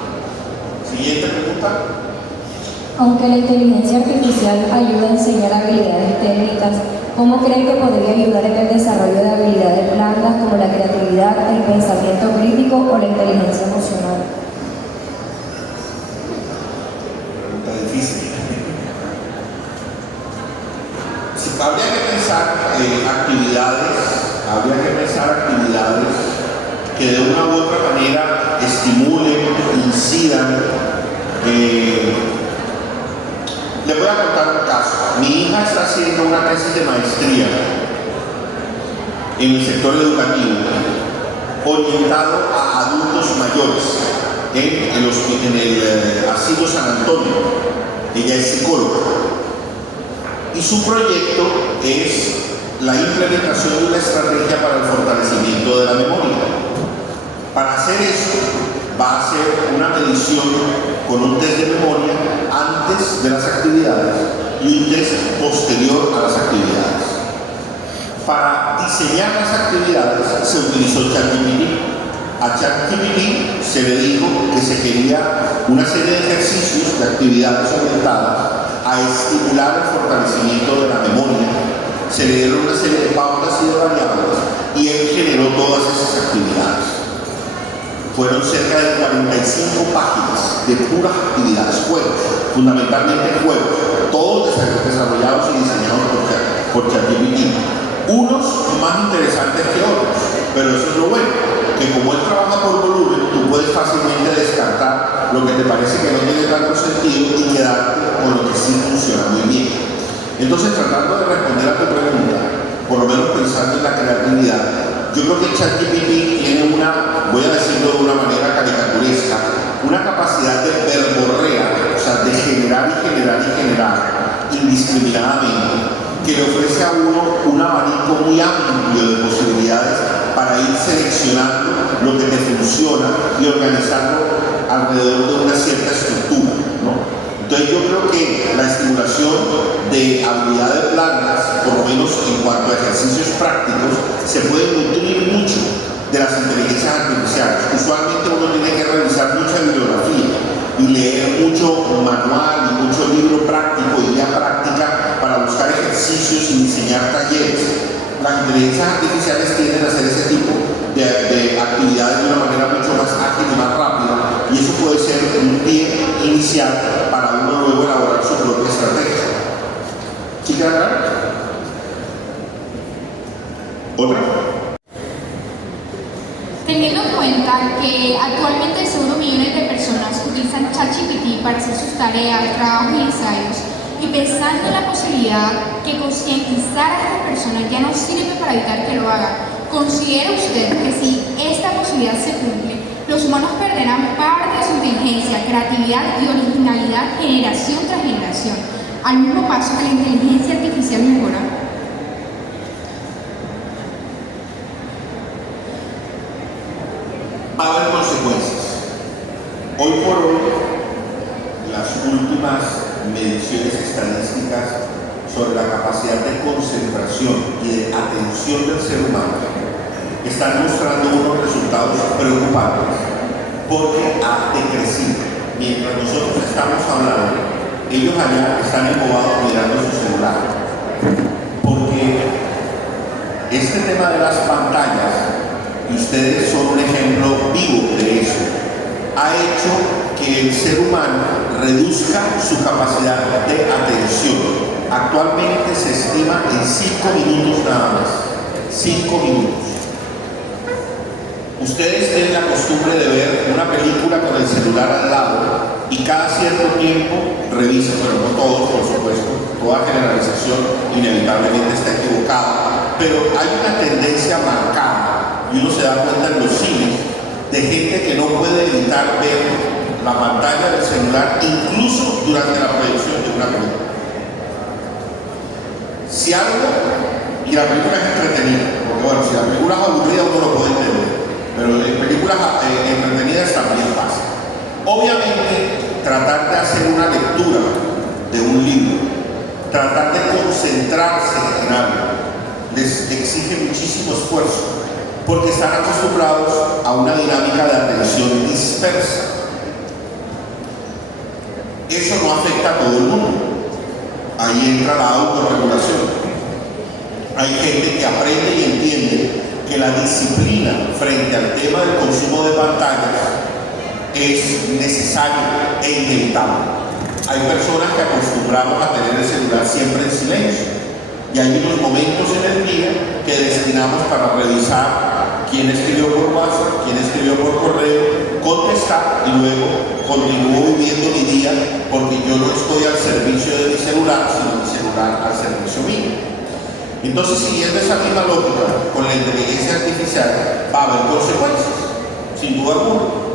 Siguiente pregunta. Aunque la inteligencia artificial ayuda a enseñar habilidades técnicas, ¿cómo creen que podría ayudar en el desarrollo de habilidades blandas como la creatividad, el pensamiento crítico o la inteligencia emocional? Pregunta difícil. Habría que pensar actividades que de una u otra manera estimulen, incidan. Le voy a contar un caso. Mi hija está haciendo una tesis de maestría en el sector educativo orientado a adultos mayores en el asilo San Antonio. Ella es psicóloga y su proyecto es la implementación de una estrategia para el fortalecimiento de la memoria. Para hacer esto va a hacer una medición con un test de memoria antes de las actividades y un test posterior a las actividades. Para diseñar las actividades se utilizó ChatGPT. A ChatGPT se le dijo que se quería una serie de ejercicios de actividades orientadas a estimular el fortalecimiento de la memoria. Se le dieron una serie de pautas y de variables y él generó todas esas actividades. Fueron cerca de 45 páginas de puras actividades, juegos, fundamentalmente juegos, todos desarrollados y diseñados por ChatGPT. Unos más interesantes que otros, pero eso es lo bueno, que como él trabaja por volumen, tú puedes fácilmente descartar lo que te parece que no tiene tanto sentido y quedarte con lo que sí funciona muy bien. Entonces, tratando de responder a tu pregunta, por lo menos pensando en la creatividad, yo creo que ChatGPT tiene voy a decirlo de una manera caricaturesca, una capacidad de verborrea, o sea, de generar indiscriminadamente, que le ofrece a uno un abanico muy amplio de posibilidades para ir seleccionando lo que te funciona y organizarlo alrededor de una cierta estructura, ¿no? Entonces yo creo que la estimulación de habilidades blandas, por lo menos en cuanto a ejercicios prácticos, se puede nutrir mucho de las inteligencias artificiales. Usualmente uno tiene que revisar mucha bibliografía y leer mucho manual y mucho libro práctico y guía práctica para buscar ejercicios y diseñar talleres. Las inteligencias artificiales tienden a hacer ese tipo de actividades de una manera mucho más ágil y más rápida, y eso puede ser un pie inicial para uno luego elaborar su propia estrategia. ¿Sí queda claro? ¿Otra? Teniendo en cuenta que actualmente seguro millones de personas utilizan ChatGPT para hacer sus tareas, trabajos y ensayos, y pensando en la posibilidad que concientizar a estas personas ya no sirve para evitar que lo hagan, ¿considera usted que si esta posibilidad se cumple, los humanos perderán parte de su inteligencia, creatividad y originalidad generación tras generación, al mismo paso que la inteligencia artificial mejora? Va a haber consecuencias. Hoy por hoy, las últimas mediciones estadísticas sobre la capacidad de concentración y de atención del ser humano están mostrando unos resultados preocupantes porque ha decrecido. Mientras nosotros estamos hablando, ellos allá están embobados mirando su celular, porque este tema de las pantallas, y ustedes son un ejemplo vivo de eso, ha hecho que el ser humano reduzca su capacidad de atención. Actualmente se estima en 5 minutos nada más. 5 minutos. Ustedes tienen la costumbre de ver una película con el celular al lado y cada cierto tiempo revisan, pero no todos, por supuesto, toda generalización inevitablemente está equivocada, pero hay una tendencia marcada y uno se da cuenta en los cines de gente que no puede evitar ver la pantalla del celular incluso durante la proyección de una película. Si algo, y la película es entretenida, porque bueno, si la película es aburrida uno lo puede entender, pero en películas entretenidas también pasa. Obviamente, tratar de hacer una lectura de un libro, tratar de concentrarse en algo, les exige muchísimo esfuerzo, porque están acostumbrados a una dinámica de atención dispersa. Eso no afecta a todo el mundo. Ahí entra la autorregulación. Hay gente que aprende y entiende que la disciplina frente al tema del consumo de pantallas es necesario e inevitable. Hay personas que acostumbramos a tener el celular siempre en silencio, y hay unos momentos en el día que destinamos para revisar quién escribió por WhatsApp, quién escribió por correo, contestar y luego continúo viviendo mi día, porque yo no estoy al servicio de mi celular, sino mi celular al servicio mío. Entonces, siguiendo esa misma lógica con la inteligencia artificial, va a haber consecuencias, sin duda alguna.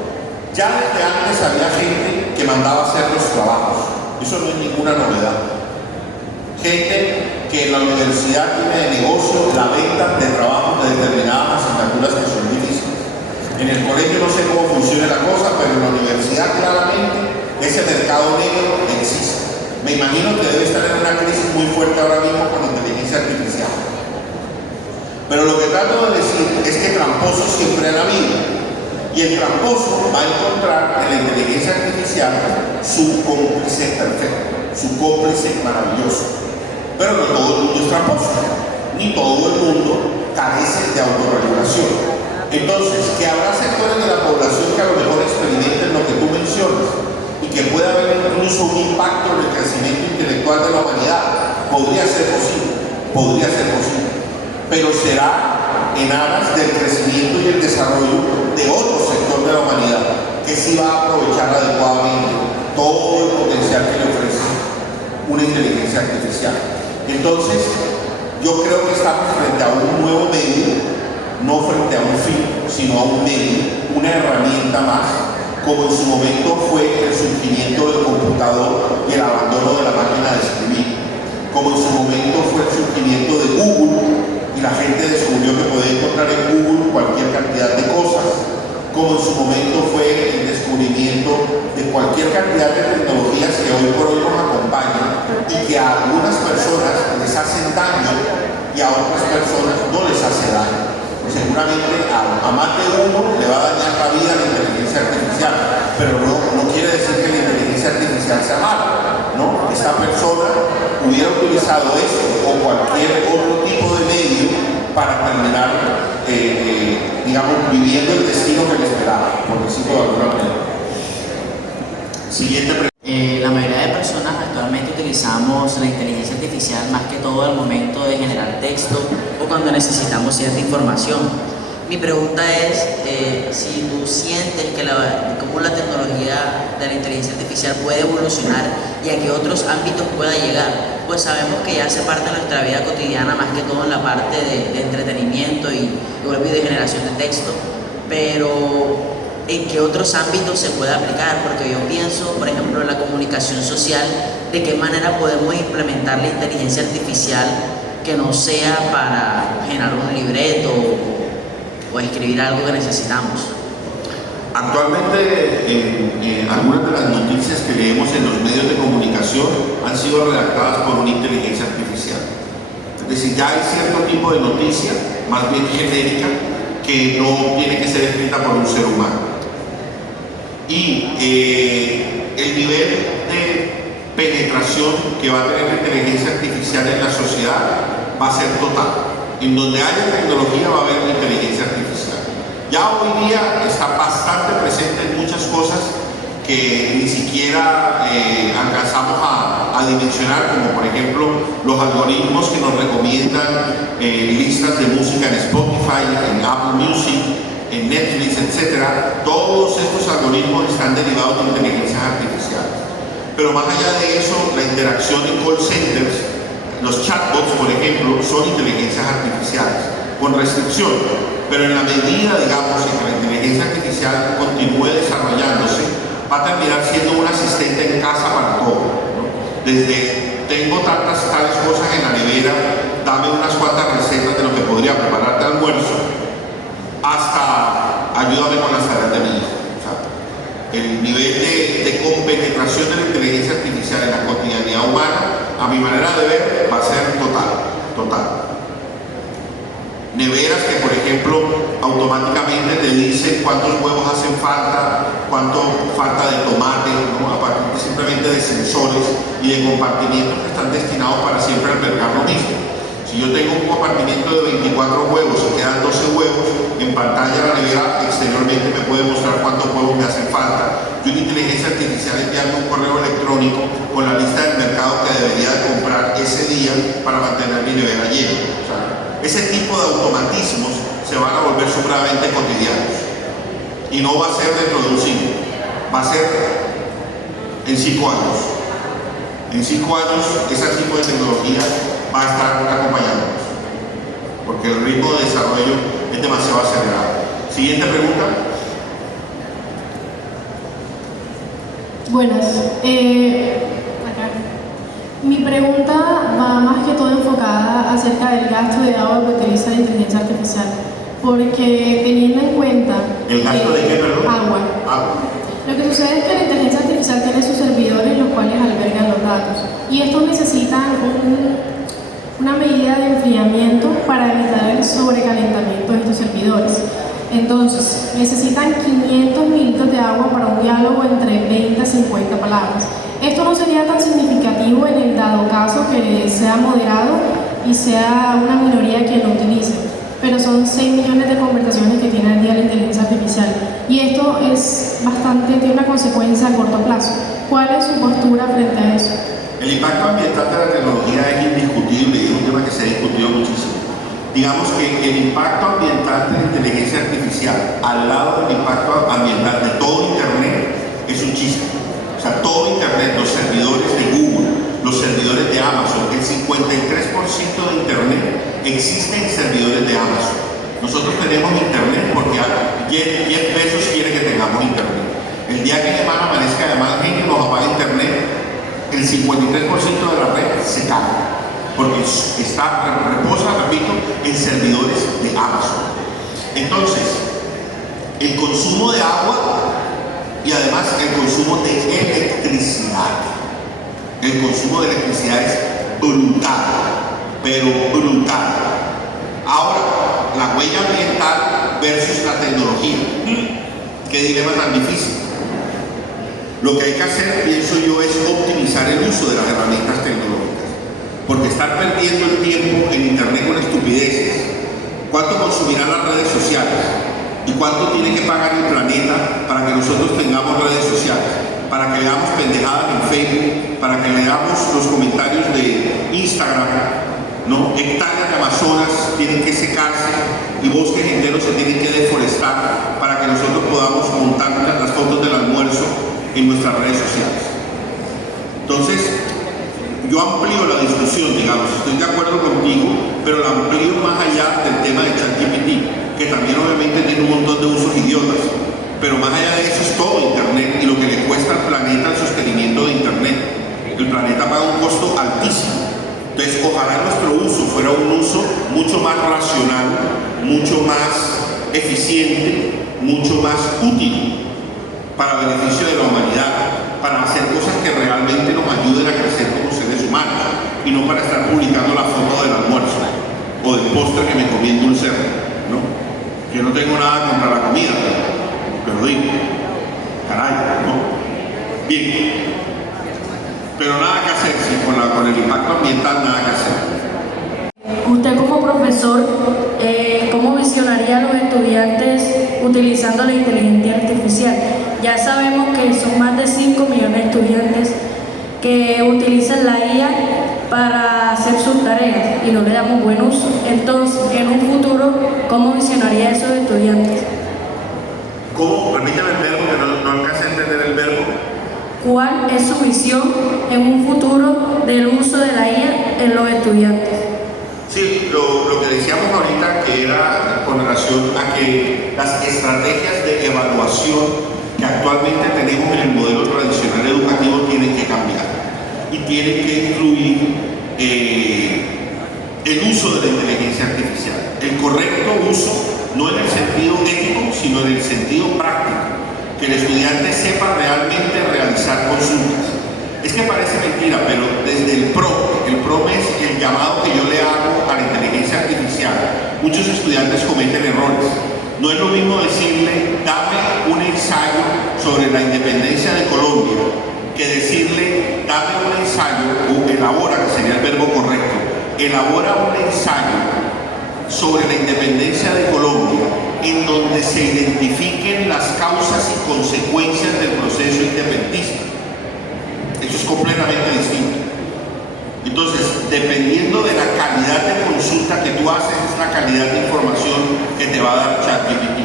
Ya desde antes había gente que mandaba hacer los trabajos, eso no es ninguna novedad. Gente que en la universidad tiene de negocio la venta de trabajos de determinadas asignaturas que son difíciles. En el colegio no sé cómo funciona la cosa, pero en la universidad claramente ese mercado negro existe. Me imagino que debe estar en una crisis muy fuerte ahora mismo con la inteligencia artificial. Pero lo que trato de decir es que tramposos siempre han habido. Y el tramposo va a encontrar en la inteligencia artificial su cómplice perfecto, su cómplice maravilloso. Pero no todo el mundo es tramposo, ni todo el mundo carece de autorregulación. Entonces, que habrá sectores de la población que a lo mejor experimenten lo que tú mencionas y que pueda haber incluso un impacto en el crecimiento intelectual de la humanidad, podría ser posible, pero será en aras del crecimiento y el desarrollo de otro sector de la humanidad que sí va a aprovechar adecuadamente todo el potencial que le ofrece una inteligencia artificial. Entonces, yo creo que estamos frente a un nuevo medio, no frente a un fin, sino a un medio, una herramienta más, como en su momento fue el surgimiento del computador y el abandono de la máquina de escribir, como en su momento fue el surgimiento de Google y la gente descubrió que podía encontrar en Google cualquier cantidad de cosas, como en su momento fue el descubrimiento de cualquier cantidad de tecnologías que hoy por hoy nos acompañan y que a algunas personas les hacen daño y a otras personas no les hace daño. Seguramente a más de uno le va a dañar la vida la inteligencia artificial, pero no quiere decir que la inteligencia artificial sea mala, ¿no? Esta persona hubiera utilizado esto o cualquier otro tipo de medio para terminar, digamos, viviendo el destino que le esperaba, por decirlo de alguna manera. Siguiente pregunta. La mayoría de personas actualmente utilizamos la inteligencia artificial más que todo al momento de generar texto o cuando necesitamos cierta información. Mi pregunta es si tú sientes que cómo la tecnología de la inteligencia artificial puede evolucionar y a qué otros ámbitos pueda llegar. Pues sabemos que ya hace parte de nuestra vida cotidiana, más que todo en la parte de entretenimiento y de generación de texto, pero ¿en qué otros ámbitos se puede aplicar? Porque yo pienso, por ejemplo, en la comunicación social, de qué manera podemos implementar la inteligencia artificial que no sea para generar un libreto o escribir algo que necesitamos. Actualmente, algunas de las noticias que leemos en los medios de comunicación han sido redactadas por una inteligencia artificial. Es decir, ya hay cierto tipo de noticia, más bien genérica, que no tiene que ser escrita por un ser humano. Y el nivel de penetración que va a tener la inteligencia artificial en la sociedad va a ser total. En donde haya tecnología va a haber inteligencia artificial. Ya hoy día está bastante presente en muchas cosas que ni siquiera alcanzamos a dimensionar, como por ejemplo los algoritmos que nos recomiendan listas de música en Spotify, en Apple Music, en Netflix, etc. Todos estos algoritmos están derivados de inteligencias artificiales. Pero más allá de eso, la interacción en call centers, los chatbots, por ejemplo, son inteligencias artificiales, con restricción. Pero en la medida, digamos, en que la inteligencia artificial continúe desarrollándose, va a terminar siendo un asistente en casa para todo, ¿no? Desde tengo tales cosas en la nevera, dame unas cuantas recetas de lo que podría prepararte almuerzo, hasta ayúdame con las tareas de mi hijo. O sea, el nivel de compenetración de la inteligencia artificial en la cotidianidad humana, a mi manera de ver, va a ser total. Neveras que, por ejemplo, automáticamente te dicen cuántos huevos hacen falta, cuánto falta de tomate, ¿no? A partir simplemente de sensores y de compartimientos que están destinados para siempre albergar lo mismo. Si yo tengo un compartimiento de 24 huevos y quedan 12 huevos, en pantalla la nevera exteriormente me puede mostrar cuántos huevos me hacen falta. Yo en inteligencia artificial enviarme un correo electrónico con la lista del mercado que debería de comprar ese día para mantener mi nevera llena. O sea, ese tipo de automatismos se van a volver supremamente cotidianos. Y no va a ser dentro de un siglo, va a ser en 5 años. En 5 años ese tipo de tecnología va a estar acompañándonos, porque el ritmo de desarrollo es demasiado acelerado. Siguiente pregunta. Buenas. Acá. Mi pregunta va más que todo enfocada acerca del gasto de agua que utiliza la inteligencia artificial, porque teniendo en cuenta... ¿El gasto de qué, perdón? Agua. Lo que sucede es que la inteligencia artificial tiene sus servidores, los cuales albergan los datos, y estos necesitan una medida de enfriamiento para evitar el sobrecalentamiento de estos servidores. Entonces, necesitan 500 mililitros de agua para un diálogo entre 20 a 50 palabras. Esto no sería tan significativo en el dado caso que sea moderado y sea una minoría quien lo utilice, pero son 6 millones de conversaciones que tiene al día la inteligencia artificial, y esto es tiene una consecuencia a corto plazo. ¿Cuál es su postura frente a eso? El impacto ambiental de la tecnología es indiscutible y es un tema que se ha discutido muchísimo. Digamos que el impacto ambiental de la inteligencia artificial al lado del impacto ambiental de todo Internet es un chiste. O sea, todo Internet, los servidores de Google, los servidores de Amazon, el 53% de Internet existe en servidores de Amazon. Nosotros tenemos Internet porque 10 pesos quiere que tengamos Internet. El día que Germán amanezca de mal genio nos apaga Internet, el 53% de la red se cae. porque reposa, repito, en servidores de Amazon. Entonces, el consumo de agua y además el consumo de electricidad. El consumo de electricidad es brutal, pero brutal. Ahora, la huella ambiental versus la tecnología. ¿Qué dilema tan difícil? Lo que hay que hacer, pienso yo, es optimizar el uso de las herramientas tecnológicas. Porque estar perdiendo el tiempo en internet con estupideces. ¿Cuánto consumirán las redes sociales? ¿Y cuánto tiene que pagar el planeta para que nosotros tengamos redes sociales? Para que leamos pendejadas en Facebook, para que leamos los comentarios de Instagram, ¿no? Hectáreas de Amazonas tienen que secarse y bosques enteros se tienen que deforestar para que nosotros podamos montar las fotos del almuerzo en nuestras redes sociales. Entonces, yo amplío la discusión, digamos, estoy de acuerdo contigo, pero la amplío más allá del tema de ChatGPT, que también obviamente tiene un montón de usos idiotas, pero más allá de eso es todo Internet y lo que le cuesta al planeta el sostenimiento de Internet. El planeta paga un costo altísimo. Entonces, ojalá nuestro uso fuera un uso mucho más racional, mucho más eficiente, mucho más útil para beneficio de la humanidad, para hacer cosas que realmente nos ayuden a crecer como seres humanos y no para estar publicando la foto del almuerzo o del postre que me comí en Dulce, ¿no? Yo no tengo nada contra la comida, pero digo, caray, ¿no? Bien, pero nada que hacer, sí, con el impacto ambiental nada que hacer. Usted como profesor, ¿cómo visionaría a los estudiantes utilizando la inteligencia artificial? Ya sabemos que son más de 5 millones de estudiantes que utilizan la IA para hacer sus tareas y no le damos buen uso. Entonces, en un futuro, ¿cómo visionaría a esos estudiantes? ¿Cómo? Permítame el verbo, que no alcancé a entender el verbo. ¿Cuál es su visión en un futuro del uso de la IA en los estudiantes? Sí, lo que decíamos ahorita, que era con relación a que las estrategias de evaluación que actualmente tenemos en el modelo tradicional educativo tienen que cambiar y tienen que incluir el uso de la inteligencia artificial, el correcto uso, no en el sentido ético, sino en el sentido práctico, que el estudiante sepa realmente realizar consultas. Es que parece mentira, pero desde el PROM es el llamado que yo le hago a la inteligencia artificial. Muchos estudiantes cometen errores. No es lo mismo decirle, dame un ensayo sobre la independencia de Colombia, que decirle, dame un ensayo, o elabora, que sería el verbo correcto, elabora un ensayo sobre la independencia de Colombia, en donde se identifiquen las causas y consecuencias del proceso independentista. Eso es completamente distinto. Entonces, dependiendo de la calidad de consulta que tú haces, es la calidad de información que te va a dar ChatGPT.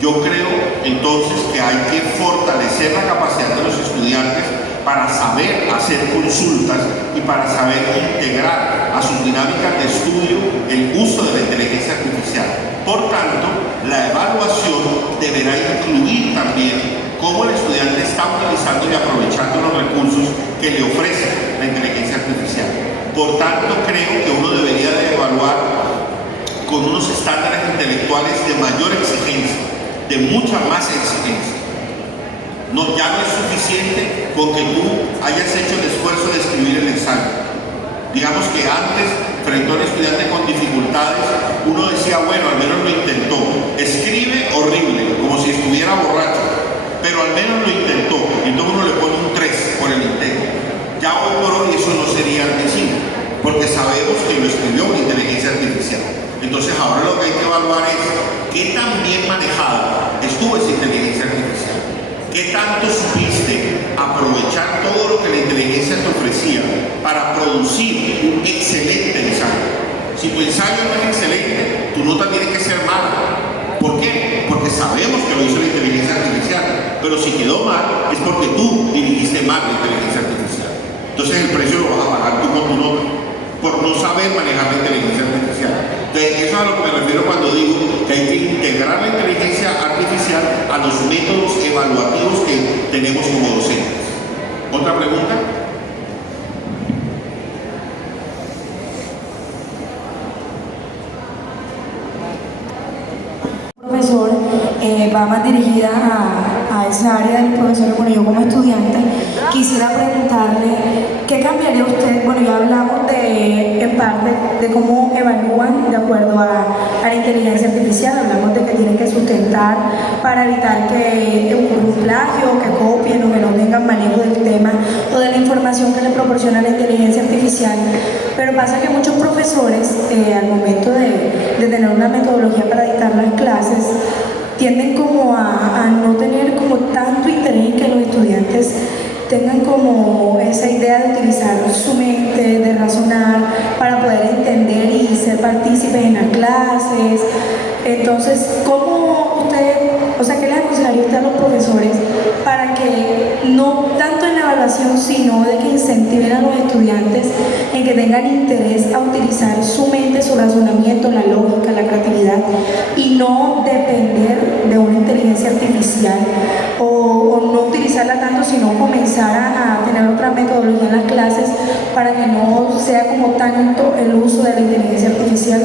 Yo creo entonces que hay que fortalecer la capacidad de los estudiantes para saber hacer consultas y para saber integrar a sus dinámicas de estudio el uso de la inteligencia artificial. Por tanto, la evaluación deberá incluir también cómo el estudiante está utilizando y aprovechando los recursos que le ofrece la inteligencia artificial. Por tanto, creo que uno debería de evaluar con unos estándares intelectuales de mayor exigencia, de mucha más exigencia. No, ya no es suficiente con que tú hayas hecho el esfuerzo de escribir el ensayo. Digamos que antes, frente a un estudiante con dificultades, uno decía, bueno, al menos lo intentó. Escribe horrible, como si estuviera borracho, pero al menos lo intentó. Entonces uno le pone un 3 por el intento. Ya hoy por hoy eso no sería admisible, porque sabemos que lo escribió una inteligencia artificial. Entonces ahora lo que hay que evaluar es qué tan bien manejada estuvo esa inteligencia artificial. ¿Qué tanto supiste aprovechar todo lo que la inteligencia te ofrecía para producir un excelente ensayo? Si tu ensayo no es excelente, tu nota tiene que ser mala. ¿Por qué? Porque sabemos que lo hizo la inteligencia artificial, pero si quedó mal es porque tú dirigiste mal la inteligencia artificial. Entonces el precio lo vas a pagar tú con tu nota, por no saber manejar la inteligencia artificial. Entonces, eso es a lo que me refiero cuando digo que hay que integrar la inteligencia artificial a los métodos evaluativos que tenemos como docentes. ¿Otra pregunta? va más dirigida a esa área del profesor. Bueno, yo como estudiante quisiera preguntarle, ¿qué cambiaría usted? Bueno, ya hablamos en parte de cómo evalúan de acuerdo a la inteligencia artificial, hablamos de que tienen que sustentar para evitar que ocurra un plagio, que copien o que no tengan manejo del tema o de la información que le proporciona la inteligencia artificial. Pero pasa que muchos profesores, al momento de tener una metodología para dictar las clases, tienden como a no tener como tanto interés en que los estudiantes tengan como esa idea de utilizar su mente, de razonar para poder entender y ser partícipes en las clases. Entonces, ¿cómo usted, o sea, qué les aconsejaría usted a los profesores para que no tanto en la evaluación, sino de que incentiven a los estudiantes en que tengan interés a utilizar su mente, su razonamiento, la lógica, la creatividad y no depender de una inteligencia artificial o no utilizarla tanto, sino comenzar a tener otra metodología en las clases para que no sea como tanto el uso de la inteligencia artificial?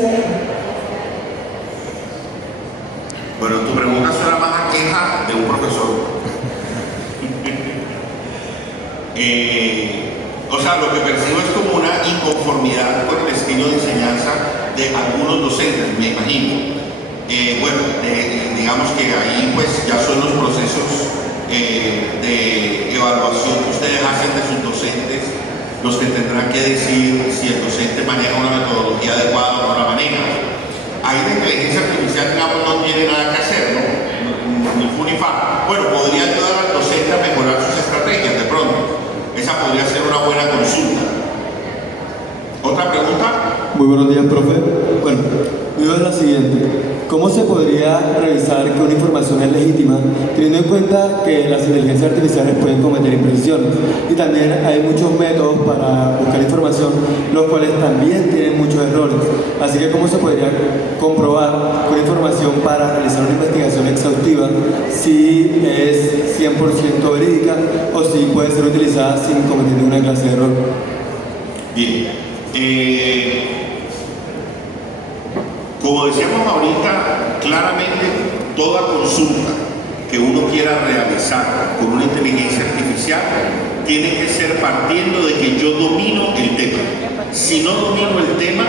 Bueno, tu pregunta suena más a queja de un profesor. O sea, lo que percibo es como una inconformidad con el estilo de enseñanza de algunos docentes, me imagino. Bueno, digamos que ahí pues ya son los procesos de evaluación que ustedes hacen de sus docentes los que tendrán que decir si el docente maneja una metodología adecuada o no la maneja. Ahí la inteligencia artificial, digamos, no tiene nada que hacer, ¿no? Ni fu ni fa. Bueno, podría ayudar al docente a mejorar sus estrategias de pronto. Esa podría ser una buena consulta. ¿Otra pregunta? Muy buenos días, profe. Bueno, mi duda es la siguiente. ¿Cómo se podría revisar que una información es legítima, teniendo en cuenta que las inteligencias artificiales pueden cometer imprecisiones? Y también hay muchos métodos para buscar información, los cuales también tienen muchos errores. Así que, ¿cómo se podría comprobar que una información para realizar una investigación exhaustiva si es 100% verídica o si puede ser utilizada sin cometer ninguna clase de error? Bien. Como decíamos ahorita, claramente toda consulta que uno quiera realizar con una inteligencia artificial tiene que ser partiendo de que yo domino el tema. Si no domino el tema,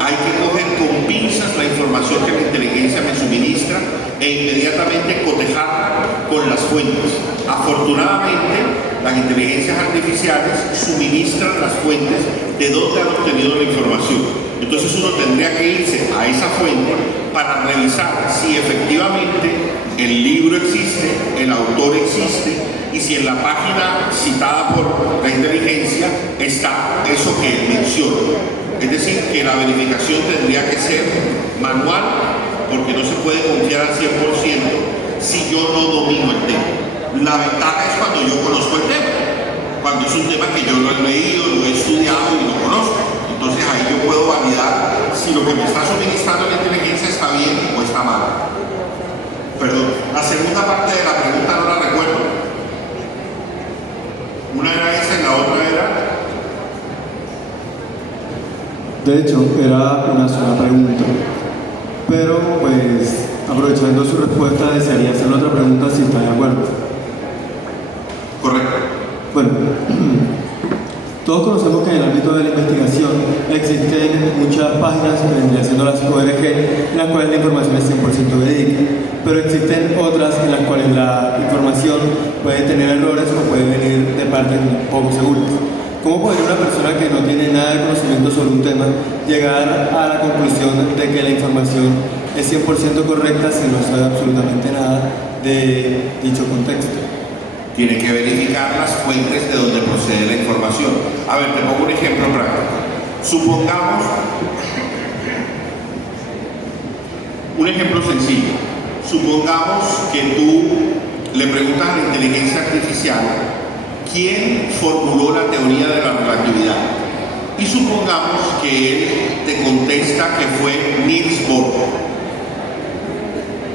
hay que coger con pinzas la información que la inteligencia me suministra e inmediatamente cotejarla con las fuentes. Afortunadamente, las inteligencias artificiales suministran las fuentes de dónde han obtenido la información. Entonces uno tendría que irse a esa fuente para revisar si efectivamente el libro existe, el autor existe y si en la página citada por la inteligencia está eso que él menciona. Es decir, que la verificación tendría que ser manual porque no se puede confiar al 100% si yo no domino el tema. La ventaja es cuando yo conozco el tema, cuando es un tema que yo lo he leído, lo he estudiado y lo conozco. Entonces ahí yo puedo validar si lo que me está suministrando la inteligencia está bien o está mal. Perdón, la segunda parte de la pregunta no la recuerdo. Una era esa y la otra era... De hecho, era una sola pregunta. Pero, pues, aprovechando su respuesta, desearía hacer otra pregunta si está de acuerdo. Correcto. Bueno, todos conocemos que en el ámbito de la investigación existen muchas páginas que vendrían siendo las ONG, en las cuales la información es 100% verídica, pero existen otras en las cuales la información puede tener errores o puede venir de partes poco seguras. ¿Cómo podría una persona que no tiene nada de conocimiento sobre un tema llegar a la conclusión de que la información es 100% correcta si no sabe absolutamente nada de dicho contexto? Tiene que verificar las fuentes de donde procede la información. A ver, te pongo un ejemplo práctico. Supongamos, un ejemplo sencillo. Supongamos que tú le preguntas a la inteligencia artificial quién formuló la teoría de la relatividad. Y supongamos que él te contesta que fue Niels Bohr.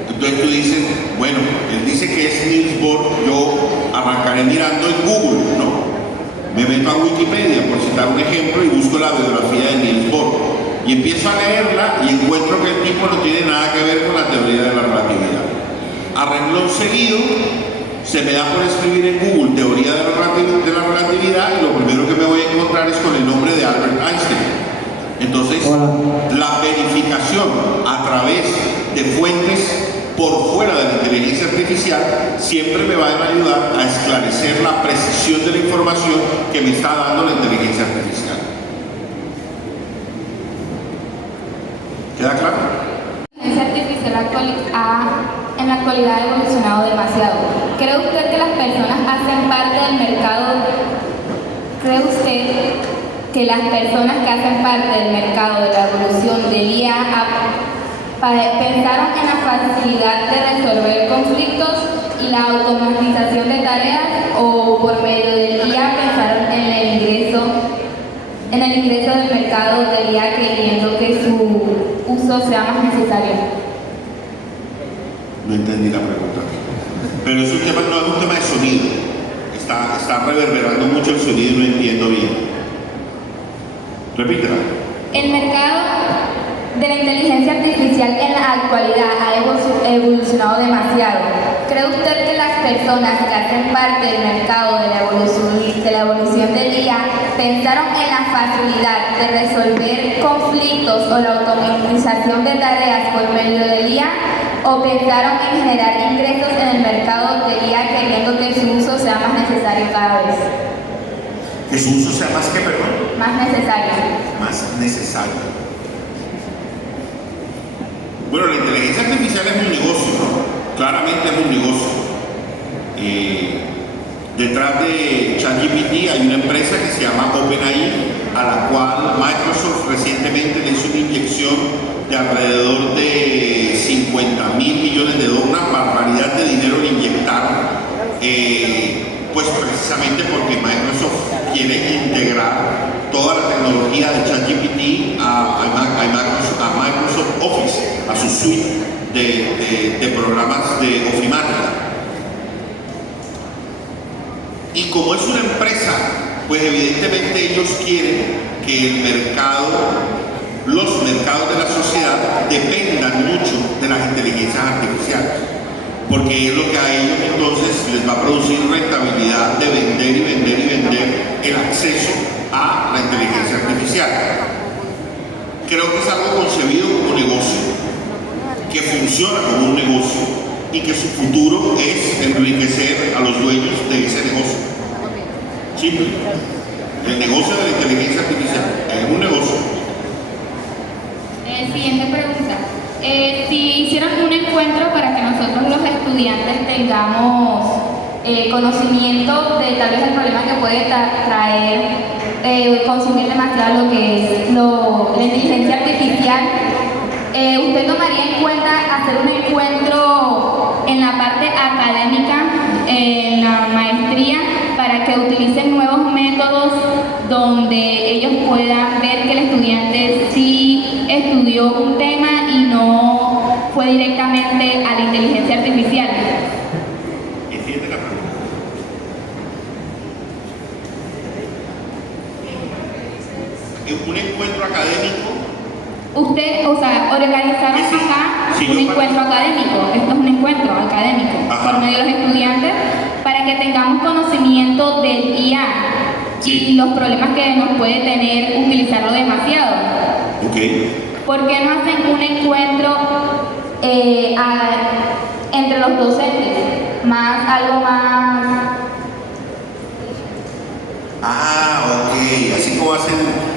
Entonces tú dices, bueno, él dice que es Niels Bohr, yo arrancaré mirando en Google, ¿no? Me meto a Wikipedia, por citar un ejemplo, y busco la biografía de Niels Bohr. Y empiezo a leerla y encuentro que el tipo no tiene nada que ver con la teoría de la relatividad. A renglón seguido, se me da por escribir en Google teoría de la relatividad y lo primero que me voy a encontrar es con el nombre de Albert Einstein. Entonces, la verificación a través de fuentes por fuera de la inteligencia artificial siempre me van a ayudar a esclarecer la precisión de la información que me está dando la inteligencia artificial. ¿Queda claro? La inteligencia artificial en la actualidad ha evolucionado demasiado. ¿Cree usted que las personas hacen parte del mercado? ¿Cree usted que las personas que hacen parte del mercado de la evolución del IA pensaron en la facilidad de resolver conflictos y la automatización de tareas, o por medio del IA pensaron en el ingreso del mercado del IA creyendo que su uso sea más necesario? No entendí la pregunta. Pero es un tema, no es un tema de sonido. Está reverberando mucho el sonido y no entiendo bien. Repítela. El mercado de la inteligencia artificial en la actualidad ha evolucionado demasiado. ¿Cree usted que las personas que hacen parte del mercado de la evolución del IA pensaron en la facilidad de resolver conflictos o la automatización de tareas por medio del IA, o pensaron en generar ingresos en el mercado del IA queriendo que su uso sea más necesario cada vez? Que su uso sea más que, perdón. Más necesario. Más necesario. Bueno, la inteligencia artificial es un negocio, ¿no? Claramente es un negocio. Detrás de ChatGPT hay una empresa que se llama OpenAI, a la cual Microsoft recientemente le hizo una inyección de alrededor de 50.000 millones de dólares, una barbaridad de dinero en inyectar, pues precisamente porque Microsoft quiere integrar toda la tecnología de ChatGPT a Microsoft Office, a su suite de programas de ofimática. Y como es una empresa, pues evidentemente ellos quieren que el mercado, los mercados de la sociedad dependan mucho de las inteligencias artificiales, porque es lo que a ellos entonces les va a producir rentabilidad de vender y vender y vender el acceso a la inteligencia artificial. Creo que es algo concebido como negocio, que funciona como un negocio y que su futuro es enriquecer a los dueños de ese negocio. Simple. El negocio de la inteligencia artificial es un negocio. Siguiente pregunta. Si hicieran un encuentro para que nosotros los estudiantes tengamos conocimiento de tal vez el problema que puede traer consumir demasiado lo que es la inteligencia artificial, ¿usted tomaría en cuenta hacer un encuentro en la parte académica, en la maestría, para que utilicen nuevos métodos donde ellos puedan ver que el estudiante sí estudió un tema y no fue directamente a la inteligencia artificial? ¿Entiende la pregunta? ¿Un encuentro académico? Usted, o sea, organizaron acá un encuentro académico. Esto es un encuentro académico por medio de los estudiantes para que tengamos conocimiento del IA y los problemas que nos puede tener utilizarlo demasiado. ¿Por qué no hacen un encuentro entre los docentes? Algo más... Ok. Así como hacen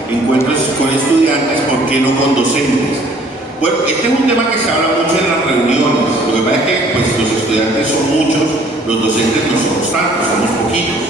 encuentros con estudiantes, ¿por qué no con docentes? Bueno, este es un tema que se habla mucho en las reuniones. Lo que pasa es que pues, los estudiantes son muchos, los docentes no somos tantos, somos poquitos.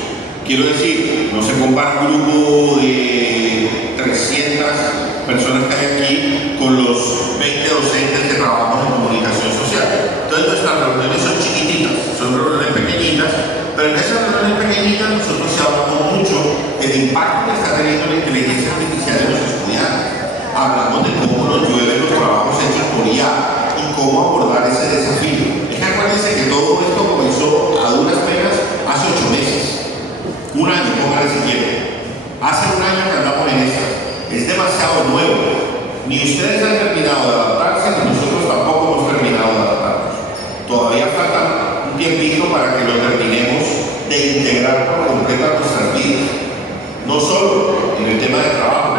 Quiero decir, no se compara un grupo de 300 personas que hay aquí con los 20 docentes que trabajamos en comunicación social. Entonces nuestras reuniones son chiquititas, son reuniones pequeñitas, pero en esas reuniones pequeñitas nosotros se hablamos mucho del impacto que está teniendo la inteligencia artificial en los estudiantes. Hablamos de cómo nos llueven los trabajos hechos por IA y cómo abordar ese desafío. Es que acuérdense que todo esto comenzó a duras penas hace 8 meses. Un año, póngale si quieren. Hace un año que andamos en esto. Es demasiado nuevo. Ni ustedes han terminado de adaptarse, ni nosotros tampoco hemos terminado de adaptarnos. Todavía falta integrar por completo a nuestras vidas, no solo en el tema de trabajo,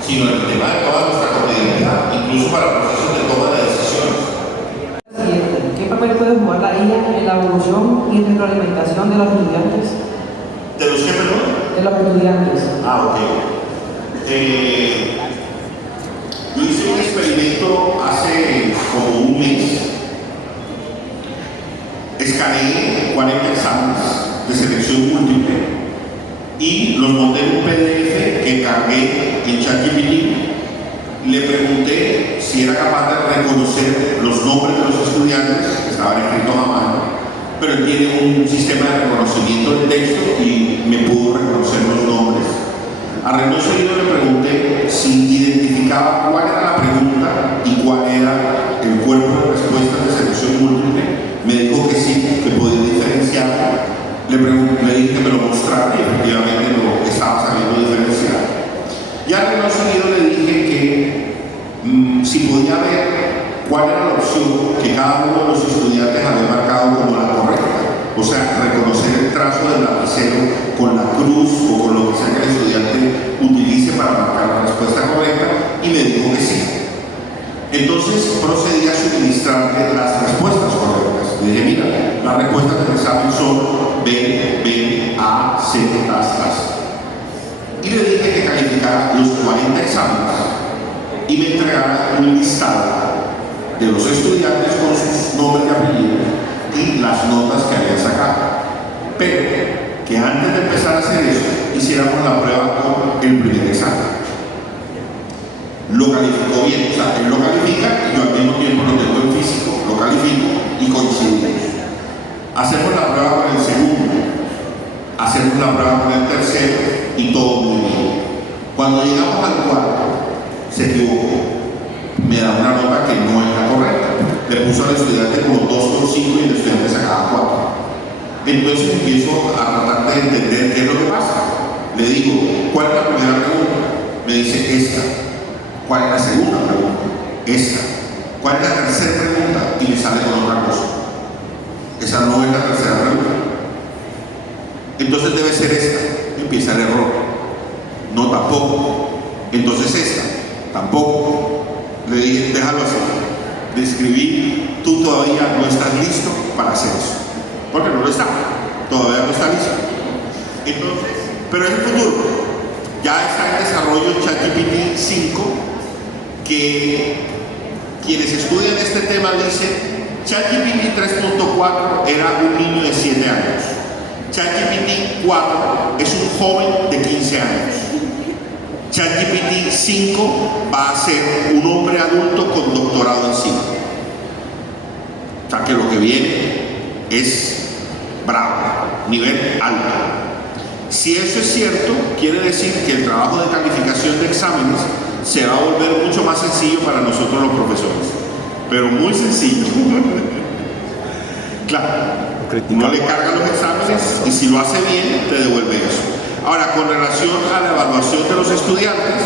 sino en el tema de toda nuestra cotidianidad, incluso para procesos de toma de decisiones. ¿Qué papel puede jugar la IA en la evolución y retroalimentación de los estudiantes? ¿De los qué, perdón? De los estudiantes. Ah, ok. Yo hice un experimento hace como un mes. Escaneé 40 exámenes de selección múltiple y los monté en un PDF que cargué en ChatGPT. Le pregunté si era capaz de reconocer los nombres de los estudiantes que estaban escritos a mano, pero él tiene un sistema de reconocimiento del texto y me pudo reconocer los nombres. A renglón seguido le pregunté si identificaba cuál era la pregunta y cuál era el cuerpo de respuestas de selección múltiple. Me dijo que sí, que podía diferenciar. Le dije que me lo mostrara y efectivamente lo estaba sabiendo diferenciar. Y a renglón seguido le dije que si podía ver cuál era la opción que cada uno de los estudiantes había marcado como la correcta. O sea, reconocer el trazo del lapicero con la cruz o con lo que sea que el estudiante utilice para marcar la respuesta correcta, y me dijo que sí. Entonces procedí a suministrarle las respuestas correctas. Le dije, mira, las respuestas del examen son B, B, A, C, tas. Y le dije que calificara los 40 exámenes y me entregara un listado de los estudiantes con sus nombres y apellidos y las notas que habían sacado. Pero que antes de empezar a hacer eso, hiciéramos la prueba con el primer examen. Lo calificó bien, o sea, él lo califica y yo al mismo tiempo lo tengo en físico, lo califico y coincidimos. Hacemos la prueba con el segundo, hacemos la prueba con el tercero y todo muy bien. Cuando llegamos al cuarto, se equivocó. Me da una nota que no es la correcta. Le puso al estudiante como 2,5 y el estudiante sacaba 4. Entonces empiezo a tratar de entender qué es lo que pasa. Le digo, ¿cuál es la primera pregunta? Me dice, esta. ¿Cuál es la segunda pregunta? Esta. ¿Cuál es la tercera pregunta? Y me sale con otra cosa. Esa no es la tercera pregunta. Entonces debe ser esta. Empieza el error. No, tampoco. Entonces esta. Tampoco. Le dije, déjalo así. Le escribí, tú todavía no estás listo para hacer eso. Porque no lo está. Todavía no está listo. Entonces, pero en el futuro, ya está en desarrollo ChatGPT 5, que quienes estudian este tema dicen, ChatGPT 3.4 era un niño de 7 años. ChatGPT 4 es un joven de 15 años. ChatGPT 5 va a ser un hombre adulto con doctorado en sí. O sea que lo que viene es bravo, nivel alto. Si eso es cierto, quiere decir que el trabajo de calificación de exámenes se va a volver mucho más sencillo para nosotros los profesores. Pero muy sencillo. Claro, uno le carga los exámenes y si lo hace bien, te devuelve eso. Ahora, con relación a la evaluación de los estudiantes,